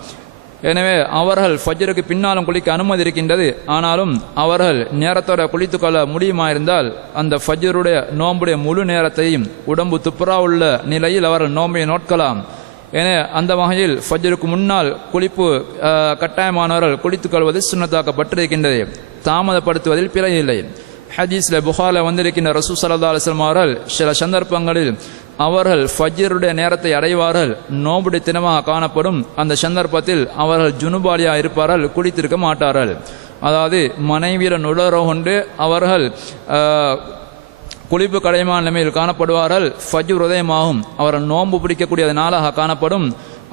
எனவே அவர்கள் ஃபஜ்ருக்கு பின்னாலும் குளிக்க அனுமதி இருக்கின்றது. ஆனாலும் அவர்கள் நேரத்தோட குளித்துக்கொள்ள முடியுமா இருந்தால் அந்த ஃபஜ்ருடைய நோம்புடைய முழு நேரத்தையும் உடம்பு துப்புரா உள்ள நிலையில் அவர்கள் நோம்பை நோட்கலாம். என அந்த வகையில் ஃபஜ்ருக்கு முன்னால் குளிப்பு கட்டாயமானவர்கள் குளித்துக்கொள்வது சுன்னத்தாக்கப்பட்டிருக்கின்றது. தாமதப்படுத்துவதில் பிழை இல்லை. ஹதீஸில் புகாரில் வந்திருக்கின்ற ரசூல் ஸல்லல்லாஹு அலைஹி வஸல்லம் அவர்கள் சில சந்தர்ப்பங்களில் அவர்கள் ஃபஜ்ருடைய நேரத்தை அடைவார்கள், நோம்புடைய தினமாக காணப்படும். அந்த சந்தர்ப்பத்தில் அவர்கள் ஜுனுபாலியாக இருப்பார்கள், குளித்திருக்க மாட்டார்கள். அதாவது மனைவியுடன் உடலுறவு கொண்டு அவர்கள் குளிப்பு கடைமான நிலைமையில் காணப்படுவார்கள். ஃபஜ்ர் உதயமாகும், அவர்கள் நோன்பு பிடிக்கக்கூடிய நாளாக காணப்படும்.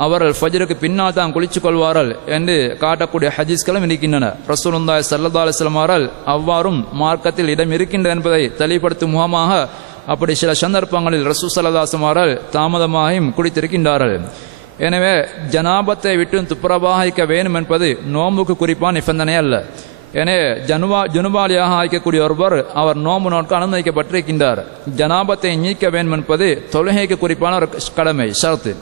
அவர்கள் ஃபஜ்ருக்கு பின்னால் தான் குளிச்சு கொள்வார்கள் என்று காட்டக்கூடிய ஹதீஸ்களும் இருக்கின்றன. ரசூலுல்லாஹி ஸல்லல்லாஹு அலைஹி வஸல்லம் அவர்கள் அவ்வாறும் மார்க்கத்தில் இடம் இருக்கின்றது என்பதை தெளிவுபடுத்தும் முகமாக அப்படி சில சந்தர்ப்பங்களில் ரசூல் ஸல்லல்லாஹு அலைஹி வஸல்லம் அவர்கள் தாமதமாகவும் குளித்திருக்கின்றார்கள். எனவே ஜனாபத்தை விட்டு துப்புரவாக வேண்டும் என்பது நோம்புக்கு குறிப்பான நிபந்தனை அல்ல. எனவே ஜுனுபாலியாக ஆய்க்கக்கூடிய ஒருவர் அவர் நோம்பு நோக்க அனுமதிக்கப்பட்டிருக்கின்றார். ஜனாபத்தை நீக்க வேண்டும் என்பது தொழுகைக்கு குறிப்பான ஒரு கடமை, ஷரத்து.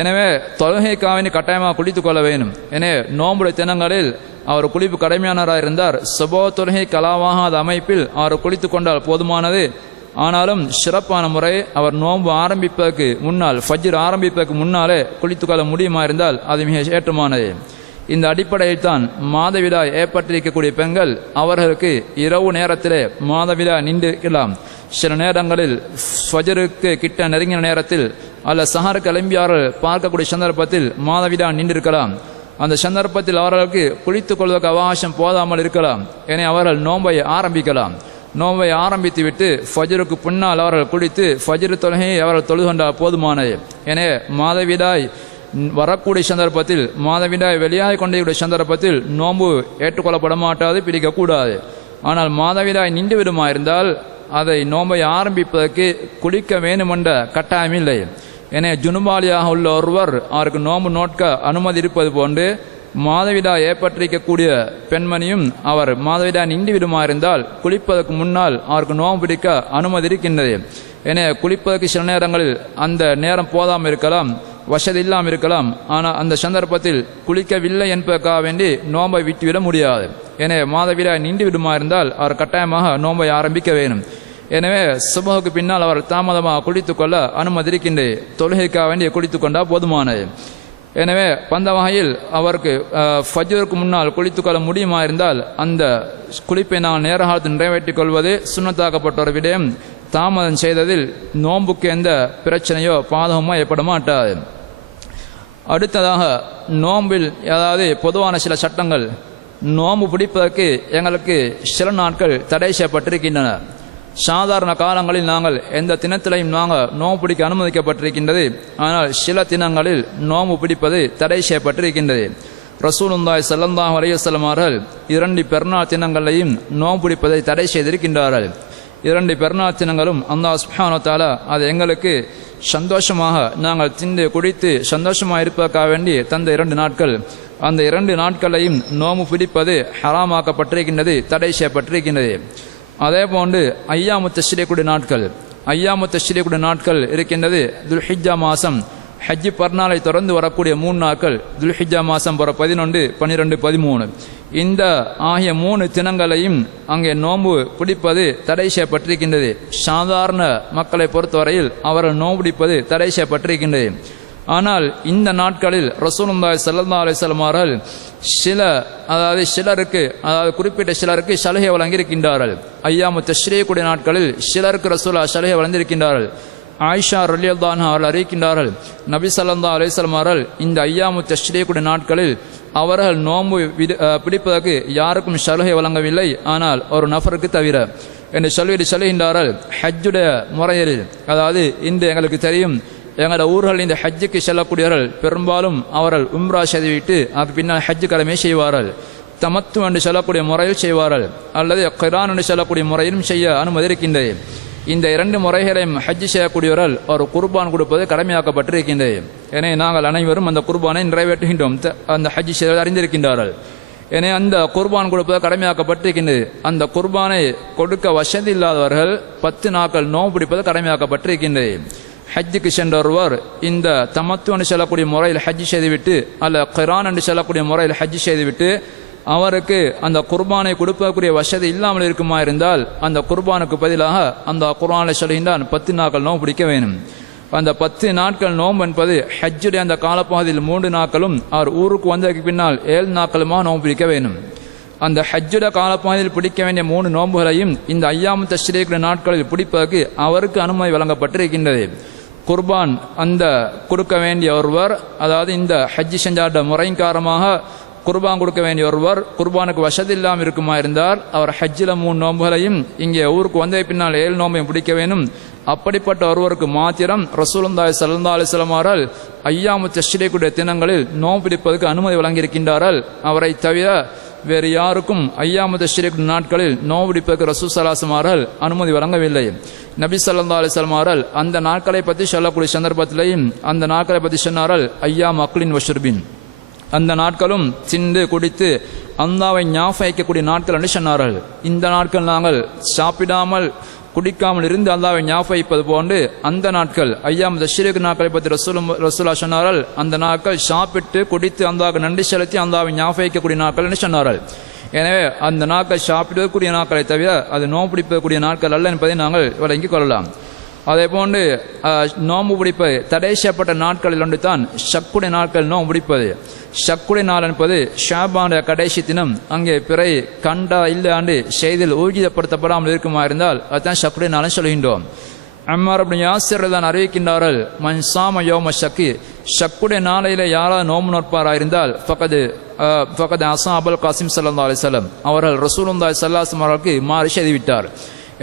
எனவே தொழுகைக்காக கட்டாயமாக குளித்து கொள்ள வேண்டும். எனவே நோம்புடைய தினங்களில் அவர் குளிப்பு கடமையானவராக இருந்தார், சுபோ தொழுகை கலாவாகாத அமைப்பில் அவர் குளித்து கொண்டால் போதுமானது. ஆனாலும் சிறப்பான முறை அவர் நோன்பு ஆரம்பிப்பதற்கு முன்னால், ஃபஜ்ர் ஆரம்பிப்பதற்கு முன்னாலே குளித்துக்கொள்ள முடியுமா இருந்தால் அது மிக ஏற்றமானது. இந்த அடிப்படையில் தான் மாதவிடாய் ஏற்பட்டிருக்கக்கூடிய பெண்கள் அவர்களுக்கு இரவு நேரத்திலே மாதவிடாய் நின்றிருக்கலாம். சில நேரங்களில் ஃபஜ்ருக்கு கிட்ட நெருங்கின நேரத்தில் அல்ல சஹருக்கு கிளம்பியார்கள் பார்க்கக்கூடிய சந்தர்ப்பத்தில் மாதவிடாய் நின்றிருக்கலாம். அந்த சந்தர்ப்பத்தில் அவர்களுக்கு குளித்துக் கொள்வதற்கு அவகாசம் போதாமல் இருக்கலாம். என அவர்கள் நோன்பை ஆரம்பிக்கலாம். நோன்பை ஆரம்பித்து விட்டு ஃபஜ்ருக்கு பின்னால் அவர்கள் குளித்து ஃபஜ்ர் தொழுகையை அவர்கள் தொழுகொண்டால் போதுமானது. எனவே மாதவிடாய் வரக்கூடிய சந்தர்ப்பத்தில், மாதவிடாய் வெளியாகி கொண்டிருக்கிற சந்தர்ப்பத்தில் நோன்பு ஏற்றுக்கொள்ளப்பட மாட்டாது, பிடிக்கக்கூடாது. ஆனால் மாதவிடாய் நின்று விடுமா இருந்தால் அதை நோன்பை ஆரம்பிப்பதற்கு குளிக்க வேண்டுமென்ற கட்டாயம் இல்லை. எனவே ஜுனுபாலியாக உள்ள ஒருவர் அவருக்கு நோன்பு நோட்க அனுமதி இருப்பது போன்று மாதவிடாய் ஏற்பட்டிருக்கக்கூடிய பெண்மணியும் அவர் மாதவிடாய் நின்று விடுமா இருந்தால் குளிப்பதற்கு முன்னால் அவருக்கு நோன்பு பிடிக்க அனுமதி இருக்கின்றது. எனவே குளிப்பதற்கு சில நேரங்களில் அந்த நேரம் போதாமல் இருக்கலாம், வசதி இல்லாமல் இருக்கலாம். ஆனால் அந்த சந்தர்ப்பத்தில் குளிக்கவில்லை என்பதற்காக வேண்டி நோன்பை விட்டுவிட முடியாது. எனவே மாதவிடாய் நின்று விடுமா இருந்தால் அவர் கட்டாயமாக நோன்பை ஆரம்பிக்க வேண்டும். எனவே சுபஹுக்கு பின்னால் அவர் தாமதமாக குளித்துக்கொள்ள அனுமதி இருக்கின்றது. தொழுகைக்காக வேண்டிய குளித்துக்கொண்டால் போதுமானது. எனவே அந்த வகையில் அவருக்கு ஃபஜ்ருக்கு முன்னால் குளித்துக்கொள்ள முடியுமா இருந்தால் அந்த குளிப்பை நாங்கள் நேர காலத்தில் நிறைவேற்றிக் கொள்வது சுன்னத்தாக்கப்பட்ட ஒரு விடயம். தாமதம் செய்ததில் நோன்புக்கு எந்த பிரச்சனையோ பாதகமோ ஏற்பட மாட்டாது. அடுத்ததாக நோம்பில் அதாவது பொதுவான சில சட்டங்கள். நோன்பு பிடிப்பதற்கு எங்களுக்கு சில நாட்கள் தடை செய்யப்பட்டிருக்கின்றன. சாதாரண காலங்களில் நாங்கள் எந்த தினத்திலையும் நாங்கள் நோன்பு பிடிக்க அனுமதிக்கப்பட்டிருக்கின்றது. ஆனால் சில தினங்களில் நோன்பு பிடிப்பது தடை செய்யப்பட்டிருக்கின்றது. ரசூலுல்லாஹி ஸல்லல்லாஹு அலைஹி வஸல்லம் அவர்கள் 2 பெருநாள் தினங்களையும் நோன்பு பிடிப்பதை தடை செய்திருக்கின்றார்கள். 2 பெருநாள் தினங்களும் அல்லாஹ் சுப்ஹானஹு வ தஆலா அது எங்களுக்கு சந்தோஷமாக நாங்கள் தின்று குடித்து சந்தோஷமாக இருப்பதற்காக வேண்டி தந்த 2 நாட்கள். அந்த 2 நாட்களையும் நோம்பு பிடிப்பது ஹராமாக்கப்பட்டிருக்கின்றது, தடை செய்யப்பட்டிருக்கின்றது. அதே போன்று ஐயாமு தஷ்ரீக்குடைய நாட்கள். ஐயாமு தஷ்ரீக்குடைய நாட்கள் இருக்கின்றது. துல்ஹிஜ்ஜா மாதம் ஹஜ்ஜி பர்நாளை தொடர்ந்து வரக்கூடிய 3 நாட்கள். துல்ஹிஜ்ஜா மாதம் வர 11, 12, 13 இந்த ஆகிய 3 தினங்களையும் அங்கே நோன்பு பிடிப்பது தடை செய்யப்பட்டிருக்கின்றது. சாதாரண மக்களை பொறுத்தவரையில் அவர்கள் நோன்பு பிடிப்பது தடை செய்யப்பட்டிருக்கின்றது. ஆனால் இந்த நாட்களில் ரசூலுல்லாஹி ஸல்லல்லாஹு அலைஹி வஸல்லம் அவர்கள் சிலருக்கு குறிப்பிட்ட சிலருக்கு சலுகை வழங்கியிருக்கின்றார்கள். ஐயாமு தஷ்ரீக்குடைய நாட்களில் சிலருக்கு ரசூலுல்லாஹ் சலுகை வழங்கியிருக்கின்றார்கள். ஆயிஷா ரலியல்லாஹு அன்ஹா அவர்கள் அறிவிக்கின்றார்கள், நபி ஸல்லல்லாஹு அலைஹி வஸல்லம் அவர்கள் இந்த ஐயாமு தஷ்ரீக்குடைய நாட்களில் அவர்கள் நோன்பு பிடிப்பதற்கு யாருக்கும் சலுகை வழங்கவில்லை, ஆனால் ஒரு நபருக்கு தவிர என்று சொல்லுகின்றார்கள். ஹஜ்ஜுடைய முறையில் அதாவது இன்று எங்களுக்கு தெரியும், எங்களோட ஊர்கள் இந்த ஹஜ்ஜுக்கு செல்லக்கூடியவர்கள் பெரும்பாலும் அவர்கள் உம்ரா செய்துவிட்டு அதுக்கு பின்னால் ஹஜ்ஜு கடமை செய்வார்கள். தமத்து என்று சொல்லக்கூடிய முறையில் செய்வார்கள், அல்லது கிரான் என்று சொல்லக்கூடிய முறையிலும் செய்ய அனுமதி இருக்கின்றது. இந்த 2 முறைகளையும் ஹஜ்ஜு செய்யக்கூடியவர்கள் ஒரு குர்பான் கொடுப்பது கடமையாக்கப்பட்டிருக்கின்றது. எனவே நாங்கள் அனைவரும் அந்த குர்பானை நிறைவேற்றுகின்றோம். அந்த ஹஜ்ஜு செய்வது அறிந்திருக்கின்றார்கள். எனவே அந்த குர்பான் கொடுப்பது கடமையாக்கப்பட்டிருக்கின்றது. அந்த குர்பானை கொடுக்க வசதி இல்லாதவர்கள் 10 நாட்கள் நோன்பு பிடிப்பது கடமையாக்கப்பட்டிருக்கின்றது. ஹஜ்ஜுக்கு சென்ற ஒருவர் இந்த தமத்து என்று சொல்லக்கூடிய முறையில் ஹஜ்ஜு செய்துவிட்டு அல்ல கிரான் என்று சொல்லக்கூடிய முறையில் ஹஜ்ஜு செய்துவிட்டு அவருக்கு அந்த குர்பானை கொடுப்பதற்குரிய வசதி இல்லாமல் இருக்குமா இருந்தால் அந்த குர்பானுக்கு பதிலாக அந்த குர்ஆனில் சொல்கின்றான் 10 நாட்கள் நோன்பு பிடிக்க வேண்டும். அந்த 10 நாட்கள் நோன்பு என்பது ஹஜ்ஜுடைய அந்த காலப்பகுதியில் 3 நாட்களும் அவர் ஊருக்கு வந்ததற்கு பின்னால் 7 நாட்களுமாக நோன்பு பிடிக்க வேண்டும். அந்த ஹஜ்ஜுடைய காலப்பகுதியில் பிடிக்க வேண்டிய 3 நோன்புகளையும் இந்த ஐயாமு தஷ்ரீக்குடைய நாட்களில் பிடிப்பதற்கு அவருக்கு அனுமதி வழங்கப்பட்டிருக்கின்றது. குர்பான் அந்த கொடுக்க வேண்டிய ஒருவர், அதாவது இந்த ஹஜ்ஜி செஞ்சாட்ட முறையின் காரணமாக குர்பான் கொடுக்க வேண்டிய ஒருவர் குர்பானுக்கு வசதி இல்லாமல் இருக்குமா இருந்தால் அவர் ஹஜ்ஜில் 3 நோன்புகளையும் இங்கே ஊருக்கு வந்த பின்னால் 7 நோன்பையும் பிடிக்க வேண்டும். அப்படிப்பட்ட ஒருவருக்கு மாத்திரம் ரசூலுல்லாஹி ஸல்லல்லாஹு அலைஹி வஸல்லம் அவர்கள் ஐயாமு தஷ்ரீக்குடைய தினங்களில் நோன்பு பிடிப்பதற்கு அனுமதி வழங்கியிருக்கின்றார்கள். அவரை தவிர வேறு யாருக்கும் ஐயாமு தஷ்ரீக் நாட்களில் நோன்பு பிடிப்பதற்கு ரசூல் ஸல்லல்லாஹு அலைஹி வஸல்லம் அவர்கள் அனுமதி வழங்கவில்லை. நபி ஸல்லல்லாஹு அலைஹி வஸல்லம் அவர்கள் அந்த நாட்களை பற்றி சொல்லக்கூடிய சந்தர்ப்பத்திலேயும் அந்த நாட்களை பற்றி சொன்னார்கள் ஐயாம் அக்லின் வஷ்ருபின். அந்த நாட்களும் தின்று குடித்து அல்லாஹ்வை ஞாபகிக்கக்கூடிய நாட்கள் என்று சொன்னார்கள். இந்த நாட்கள் நாங்கள் சாப்பிடாமல் குடிக்காமல் இருந்து அல்லாஹ்வை ஞாபகிப்பது போன்று அந்த நாட்கள் ஐயாம் தஷ்ரீக் நாட்களை பற்றி ரசூலுல்லாஹ் சொன்னார்கள். அந்த நாட்கள் சாப்பிட்டு குடித்து அல்லாஹ்வுக்கு நன்றி செலுத்தி அல்லாஹ்வை ஞாபகிக்கக்கூடிய நாட்கள் என்று சொன்னார்கள். எனவே அந்த நாட்கள் சாப்பிடக்கூடிய நாட்களை தவிர அது நோன்பு பிடிப்பக்கூடிய நாட்கள் அல்ல என்பதை நாங்கள் விளங்கிக் கொள்ளலாம். அதே போன்று நோன்பு பிடிப்பு தடை செய்யப்பட்ட நாட்களில் ஒன்று தான் ஷக்குடைய நாட்கள் நோன்பு பிடிப்பது. ஷக்குடைய நாள் என்பது ஷாபானுடைய கடைசி தினம். அங்கே பிறை கண்டா இல்லாண்டு செய்தியில் ஊர்ஜிதப்படுத்தப்படாமல் இருக்குமா இருந்தால் அதுதான் ஷக்குடைய நாளை சொல்கின்றோம். அம்மார் இப்னு யாசிர் தான் அறிவிக்கின்றார்கள், மன் சாம யௌம ஷக்கி, ஷக்குடைய நாளையில யாராவது நோன்பு நோட்பாராயிருந்தால் ஃபகத் அஸா அபுல் காசிம் ஸல்லல்லாஹு அலைஹி வஸல்லம் அவர்கள் ரசூலுல்லாஹி ஸல்லல்லாஹு அலைஹி வஸல்லம் அவர்களுக்கு மாறு செய்துவிட்டார்.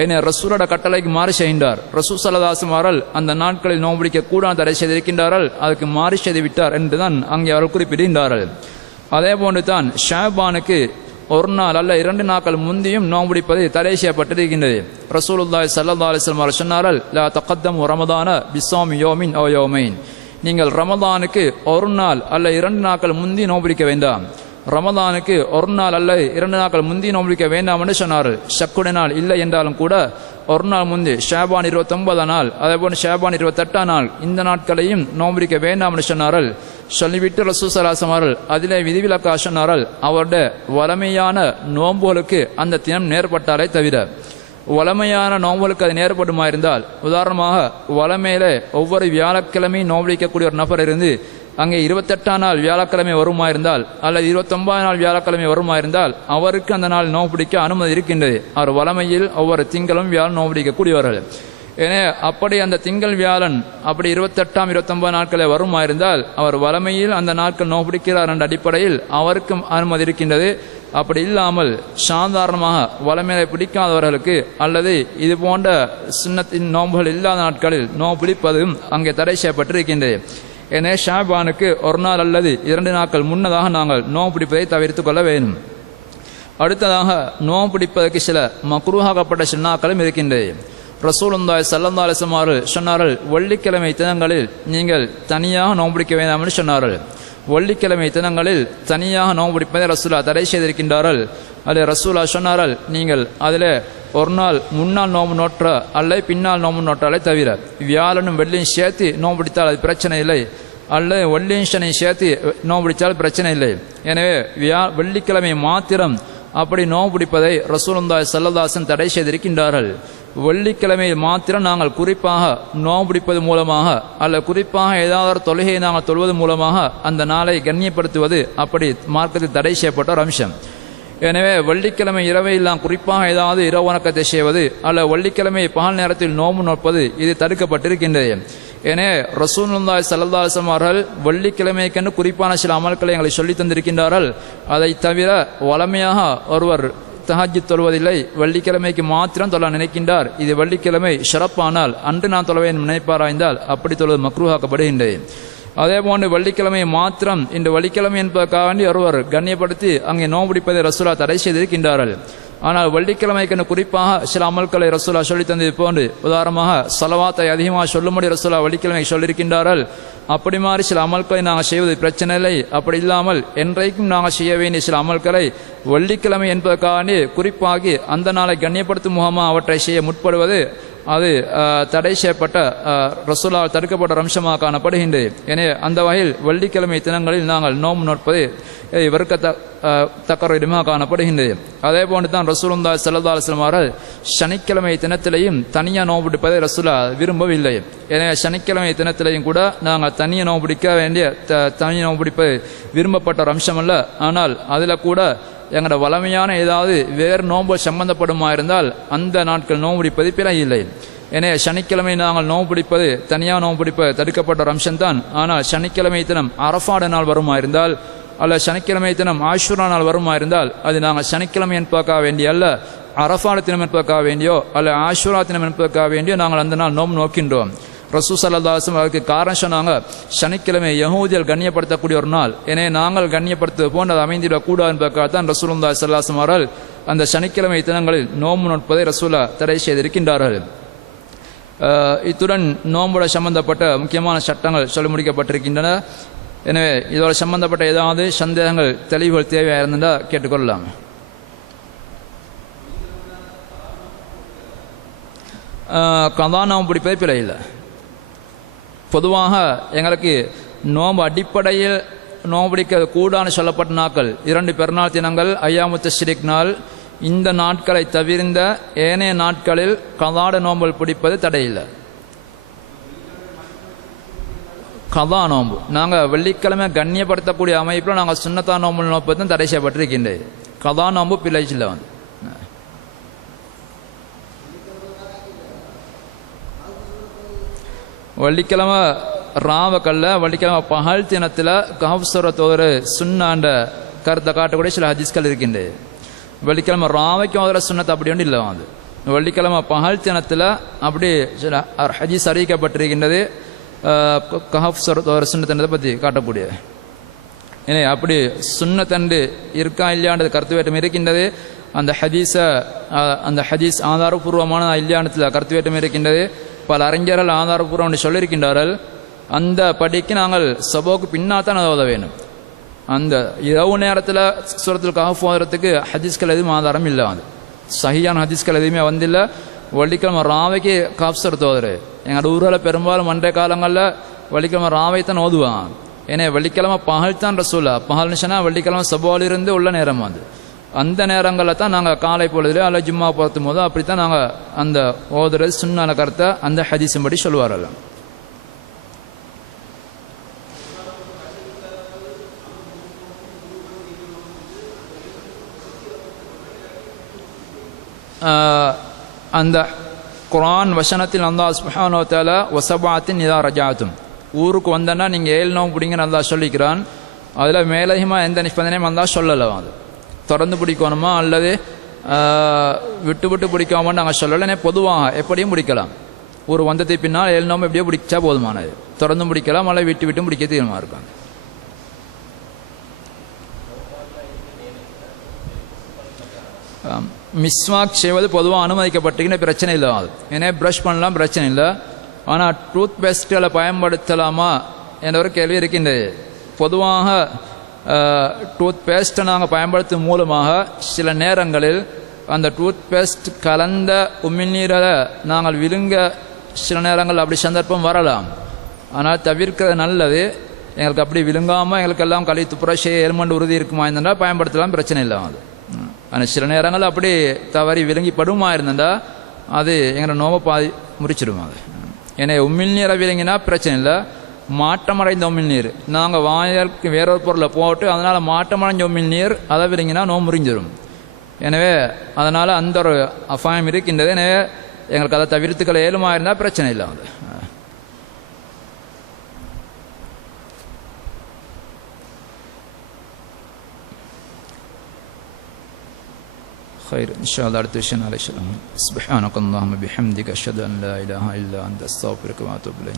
ஏன்னா ரசூலோட கட்டளைக்கு மாறு செய்கின்றார். ரசூல் ஸல்லல்லாஹு அலைஹி வஸல்லம் அவர்கள் அந்த நாட்களில் நோன்பு பிடிக்க கூடாது தடை செய்திருக்கின்றார்கள், அதுக்கு மாறு செய்து விட்டார் என்றுதான் அங்கே அவர்கள் குறிப்பிடுகின்றார்கள். அதே போன்று தான் ஷாபானுக்கு 1 நாள் அல்ல 2 நாட்கள் முந்தியும் நோன்பு பிடிப்பது தடை செய்யப்பட்டிருக்கின்றது. ரசூலுல்லாஹி ஸல்லல்லாஹு அலைஹி வஸல்லம் அவர்கள் சொன்னார்கள், லா தகத்தமு ரமதான பிஸ்ஸாமி யௌமின் அவ் யௌமைன், நீங்கள் ரமதானுக்கு 1 நாள் அல்ல 2 நாட்கள் முந்தி நோன்பு பிடிக்க வேண்டாம். ரமதானுக்கு 1 நாள் அல்ல 2 நாட்கள் முந்தி நோன்பு பிடிக்க வேண்டாம் என்று சொன்னார்கள். ஷக்குடைய நாள் இல்லை என்றாலும் கூட 1 நாள் முந்தி ஷாபான் 29 நாள் அதே போன்று ஷாபான் 28 நாள் இந்த நாட்களையும் நோன்பு பிடிக்க வேண்டாம் என்று சொன்னார்கள். சொல்லிவிட்டு ரசூல் ஸல்லல்லாஹு அலைஹி வஸல்லம் அவர்கள் அதிலே விதிவிலக்கா சொன்னார்கள், அவருடைய வளமையான நோன்புகளுக்கு அந்த தினம் நேர்பட்டாலே தவிர வளமையான நோன்புகளுக்கு அது நேர்படுமா இருந்தால், உதாரணமாக வளமையிலே ஒவ்வொரு வியாழக்கிழமையும் நோன்பு பிடிக்கக்கூடிய ஒரு நபர் இருந்து அங்கே 28 நாள் வியாழக்கிழமை வருமா இருந்தால் அல்லது 29 நாள் வியாழக்கிழமை வருமா இருந்தால் அவருக்கு அந்த நாள் நோன்பு பிடிக்க அனுமதி இருக்கின்றது. அவர் வளமையில் ஒவ்வொரு திங்களும் வியாழன் நோன்பு பிடிக்கக்கூடியவர்கள். ஏனே அப்படி அந்த திங்கள் வியாழன் அப்படி 28ஆம் 29 நாட்களே வருமா இருந்தால் அவர் வளமையில் அந்த நாட்கள் நோபிடிக்கிறார் என்ற அடிப்படையில் அவருக்கும் அனுமதி இருக்கின்றது. அப்படி இல்லாமல் சாதாரணமாக வளமையை பிடிக்காதவர்களுக்கு அல்லது இது போன்ற சுன்னத்தின் நோன்புகள் இல்லாத நாட்களில் நோன்பு பிடிப்பதும் அங்கே தடை செய்யப்பட்டிருக்கின்றது. எனவே ஷாபானுக்கு ஒரு நாள் அல்லது 2 நாட்கள் முன்னதாக நாங்கள் நோன்பு பிடிப்பதை தவிர்த்து கொள்ள வேண்டும். அடுத்ததாக நோன்பு பிடிப்பதற்கு சில மக்ரூஹாக்கப்பட்ட சுன்னாக்களும் இருக்கின்றது. ரசூலுல்லாஹி ஸல்லல்லாஹு அலைஹி வஸல்லம் அவர்கள் சொன்னார்கள், வெள்ளிக்கிழமை தினங்களில் நீங்கள் தனியாக நோன்பு பிடிக்க வேண்டாம் என்று சொன்னார்கள். வெள்ளிக்கிழமை தினங்களில் தனியாக நோன்பு பிடிப்பதை ரசூலா தடை செய்திருக்கின்றார்கள். அதில் ரசூலா சொன்னார்கள், நீங்கள் அதில் ஒரு நாள் முன்னாள் நோன்பு நோற்ற அல்லது பின்னால் நோன்பு நோற்றாலே தவிர வியாழனும் வெள்ளியும் சேர்த்து நோன்பு பிடித்தால் அது பிரச்சனை இல்லை, அல்லது வெள்ளியும் சனியும் சேர்த்து நோன்பு பிடித்தால் பிரச்சனை இல்லை. எனவே வெள்ளிக்கிழமை மாத்திரம் அப்படி நோன்பு பிடிப்பதை ரசூலுல்லாஹி ஸல்லல்லாஹு அலைஹி வஸல்லம் தடை செய்திருக்கின்றார்கள். வெள்ளிக்கிழமையில் மாத்திரம் நாங்கள் குறிப்பாக நோன்பு பிடிப்பது மூலமாக அல்ல குறிப்பாக ஏதாவது தொழுகையை நாங்கள் தொழுவது மூலமாக அந்த நாளை கண்ணியப்படுத்துவது அப்படி மார்க்கத்தில் தடை செய்யப்பட்ட ஒரு அம்சம். எனவே வெள்ளிக்கிழமை இரவையில் நாம் குறிப்பாக ஏதாவது இரவு வணக்கத்தை செய்வது அல்ல வெள்ளிக்கிழமை பகல் நேரத்தில் நோன்பு நோற்பது இது தடுக்கப்பட்டிருக்கின்றது. எனவே ரசூலுல்லாஹி ஸல்லல்லாஹு அலைஹி வஸல்லம் அவர்கள் வெள்ளிக்கிழமைக்கென்று குறிப்பான சில அமல்களை எங்களை சொல்லி தந்திருக்கின்றார்கள். அதை தவிர வளமையாக ஒருவர் தஹஜ்ஜுத் தொழுவதில்லை, வெள்ளிக்கிழமைக்கு மாத்திரம் தொழ நினைக்கின்றார். இது வெள்ளிக்கிழமை சிறப்பானால் அன்று நான் தொழவேன் நினைப்பாராய்ந்தால் அப்படி தொழுவது மக்ரூஹாக்கப்படுகின்றது. அதே போன்று வெள்ளிக்கிழமை மாத்திரம் இன்று வெள்ளிக்கிழமை என்பதற்காக வேண்டி ஒருவர் கண்ணியப்படுத்தி அங்கே நோன்பு பிடிப்பதை ரசூலா தடை செய்திருக்கின்றார்கள். ஆனால் வெள்ளிக்கிழமைக்கு குறிப்பாக சில அமல்களை ரசூலா சொல்லி தந்தது போன்று உதாரணமாக ஸலவாத்தை அதிகமாக சொல்லும்படி ரசூலா வெள்ளிக்கிழமை சொல்லியிருக்கின்றார்கள். அப்படி மாதிரி சில அமல்களை நாங்கள் செய்வது பிரச்சனை இல்லை. அப்படி இல்லாமல் என்றைக்கும் நாங்கள் செய்ய வேண்டிய சில அமல்களை வெள்ளிக்கிழமை என்பதற்காக குறிப்பாகி அந்த நாளை கண்ணியப்படுத்தும் முகமாக அவற்றை செய்ய முற்படுவது அது தடை செய்யப்பட்ட ரசூலால் தடுக்கப்பட்ட அம்சமாக காணப்படுகின்றது. எனவே அந்த வகையில் வெள்ளிக்கிழமை தினங்களில் நாங்கள் நோன்பு நோற்பது வெறுக்கத்தக்க இடமாக காணப்படுகின்றது. அதே போன்று தான் ரசூலுல்லாஹி ஸல்லல்லாஹு அலைஹி வஸல்லம் அவர்கள் சனிக்கிழமை தினத்திலையும் தனியாக நோன்பு பிடிப்பதை ரசூலா விரும்பவில்லை. எனவே சனிக்கிழமை தினத்திலையும் கூட நாங்கள் தனியாக நோன்பு பிடிக்க வேண்டிய தனி நோன்பு பிடிப்பது விரும்பப்பட்ட ஒரு அம்சம் அல்ல. ஆனால் அதில் கூட எங்களோட வளமையான ஏதாவது வேறு நோன்பு சம்பந்தப்படுமா இருந்தால் அந்த நாட்கள் நோன்பு பிடிப்பது பிழை இல்லை. எனவே சனிக்கிழமை நாங்கள் நோன்பு பிடிப்பது தனியாக நோன்பு பிடிப்பது தடுக்கப்பட்ட ஒரு அம்சம்தான். ஆனால் சனிக்கிழமை தினம் அரஃபாட நாள் வருமா இருந்தால் அல்ல சனிக்கிழமை தினம் ஆஷூரா நாள் வருமா இருந்தால் அது நாங்கள் சனிக்கிழமை என்பதற்காக வேண்டிய அல்ல அரஃபாட தினம் என்பதற்காக வேண்டியோ அல்ல ஆஷூரா தினம் என்பதற்காக வேண்டியோ நாங்கள் அந்த நாள் நோன்பு நோக்கின்றோம். ரசூல் ஸல்லல்லாஹு அலைஹி வஸல்லம் அதுக்கு காரணம் சொன்னாங்க, சனிக்கிழமை யஹூதியல் கண்ணியப்படுத்தக்கூடிய ஒரு நாள், எனவே நாங்கள் கண்ணியப்படுத்துவது போன்று அது அமைந்திடக்கூடாது என்பதற்காகத்தான் ரசூலுல்லாஹி ஸல்லல்லாஹு அலைஹி வஸல்லம் அவர்கள் அந்த சனிக்கிழமை தினங்களில் நோன்பு நோற்பதை ரசூலா தடை செய்திருக்கின்றார்கள். இத்துடன் நோன்புட சம்பந்தப்பட்ட முக்கியமான சட்டங்கள் சொல்லி முடிக்கப்பட்டிருக்கின்றன. எனவே இதோட சம்பந்தப்பட்ட ஏதாவது சந்தேகங்கள் தெளிவுகள் தேவையாக இருந்தால் கேட்டுக்கொள்ளலாம். கதா நோன்பு பிடிப்பது பிழை இல்லை. பொதுவாக எங்களுக்கு நோன்பு அடிப்படையில் நோன்பு பிடிக்க கூடான்னு சொல்லப்பட்ட நாட்கள் 2 பெருநாள் தினங்கள் ஐயாமு தஷ்ரீக் நாள். இந்த நாட்களை தவிர்ந்த ஏனைய நாட்களில் கதாட நோன்பு பிடிப்பது தடையில்லை. கதா நோன்பு நாங்கள் வெள்ளிக்கிழமை கண்ணியப்படுத்தக்கூடிய அமைப்பில் நாங்கள் சுன்னத்தா நோன்பு நோப்பது தான் தடை செய்யப்பட்டிருக்கின்றது. கதா நோன்பு பிழைச்சில்லை. வெள்ளிக்கிழமை ராவக்கல்ல வெள்ளிக்கிழமை பகல் தினத்தில் கஹஃப் ஒரு சுண்ணாண்ட கருத்தை காட்டக்கூடிய சில ஹதீஸ்கள் இருக்கின்றது. வெள்ளிக்கிழமை ராவைக்கும் ஓதுற சுண்ணத்தை அப்படி ஒன்று இல்லை. அது வெள்ளிக்கிழமை பகல் தினத்தில் அப்படி சில ஹதீஸ் அறிவிக்கப்பட்டிருக்கின்றது கஹஃப் ஒரு சுண்ணத்தை பற்றி காட்டக்கூடிய. ஏன்னா அப்படி சுண்ணத்தண்டு இருக்கா இல்லையான்றது கருத்து வேட்டம் இருக்கின்றது. அந்த ஹதீஸ் ஆதாரபூர்வமான இல்லையானத்தில் கருத்து வேட்டம் இருக்கின்றது. பல அறிஞர்கள் ஆதாரபூர்வம் சொல்லியிருக்கின்றார்கள். அந்த படிக்கு நாங்கள் சபோக்கு பின்னால் தான் அதை ஓத வேணும். அந்த இரவு நேரத்தில் சூரத்துல் கஹஃப் ஓதுறதுக்கு ஹதீஸ்கள் எதுவும் ஆதாரம் இல்லை. அது சஹியான ஹதீஸ்கள் எதுவுமே வந்தில்லை. வெள்ளிக்கிழமை ராவைக்கு கஹஃப் சூரத் ஓதுறது எங்களோட ஊரில் பெரும்பாலும் அன்றைய காலங்களில் வெள்ளிக்கிழமை ராவை தான் ஓதுவாங்க. ஏன்னா வெள்ளிக்கிழமை பகல் தான் ரசூலா பகல்னு சொன்னால் வெள்ளிக்கிழமை சபோலிருந்து உள்ள நேரம். அது அந்த நேரங்களில் தான் நாங்கள் காலை பொழுதுல அல்ல ஜும்மா போகிறதும் போது அப்படித்தான் நாங்கள் அந்த ஓதுறது சுன்னான கருத்தை அந்த ஹதீஸும் படி சொல்லுவார்கள். அந்த குர்ஆன் வசனத்தில் அல்லாஹ் சுப்ஹானஹு வ தஆலா வஸபாத்தின் இதா ரஜாத்தும், ஊருக்கு வந்தனா நீங்கள் 7 நோம்பு பிடிங்கன்னு அல்லாஹ் சொல்லிக்கிறான். அதில் மேலதிகமாக எந்த நிபந்தனையும் அல்லாஹ் சொல்லலை. அது தொடர்ந்து பிடிக்கணுமா அல்லது விட்டு விட்டு பிடிக்காமல் நாங்கள் சொல்லலை. பொதுவாக எப்படியும் பிடிக்கலாம். ஒரு வந்தத்தை பின்னால் 7 நோம்பு எப்படியோ பிடிச்சா போதுமானது. தொடர்ந்து பிடிக்கலாம் அல்லது விட்டு விட்டு பிடிக்க தீர்மானம் இருக்காங்க. மிஸ்வாக் செய்வது பொதுவாக அனுமதிக்கப்பட்டிருக்கின்ற பிரச்சனை இல்லை. அது ஏன்னா ப்ரஷ் பண்ணலாம், பிரச்சனை இல்லை. ஆனால் டூத் பேஸ்ட்டுகளை பயன்படுத்தலாமா என்ற ஒரு கேள்வி இருக்கின்றது. பொதுவாக டூத் பேஸ்ட்டை நாங்கள் பயன்படுத்தும் மூலமாக சில நேரங்களில் அந்த டூத் பேஸ்ட் கலந்த உமிழ்நீரை நாங்கள் விழுங்க சில நேரங்கள் அப்படி சந்தர்ப்பம் வரலாம். ஆனால் தவிர்க்கிறது நல்லது. எங்களுக்கு அப்படி விழுங்காமல் எங்களுக்கெல்லாம் கழித்து புரட்சி எலுமண்டு உறுதி இருக்குமா இருந்தால் பயன்படுத்தலாம், பிரச்சனை இல்லை. அது ஆனால் சில நேரங்கள் அப்படி தவறி விளங்கி படுமா இருந்தால் அது எங்களை நோவை பாதி முறிச்சிடும். அது ஏன்னா உமிழ்நீரை விளங்கினா பிரச்சனை இல்லை. மாற்றமடைந்த உமிழ்நீர் நாங்கள் வாயலுக்கு வேறொரு பொருளை போட்டு அதனால் மாற்றமடைஞ்ச உமிழ்நீர் அதை விளங்கினா நோய் முறிஞ்சிடும். எனவே அதனால் அந்த ஒரு அபாயம் இருக்கின்றது. எனவே எங்களுக்கு அதை தவிர்த்துக்களை ஏழுமா இருந்தால் பிரச்சனை இல்லை. அது خير إن شاء الله. அடுத்த விஷயம் நாளை சொல்லலாம். سبحانك اللهم بحمدك أشهد أن لا إله إلا أنت أستغفرك وأتوب إليك.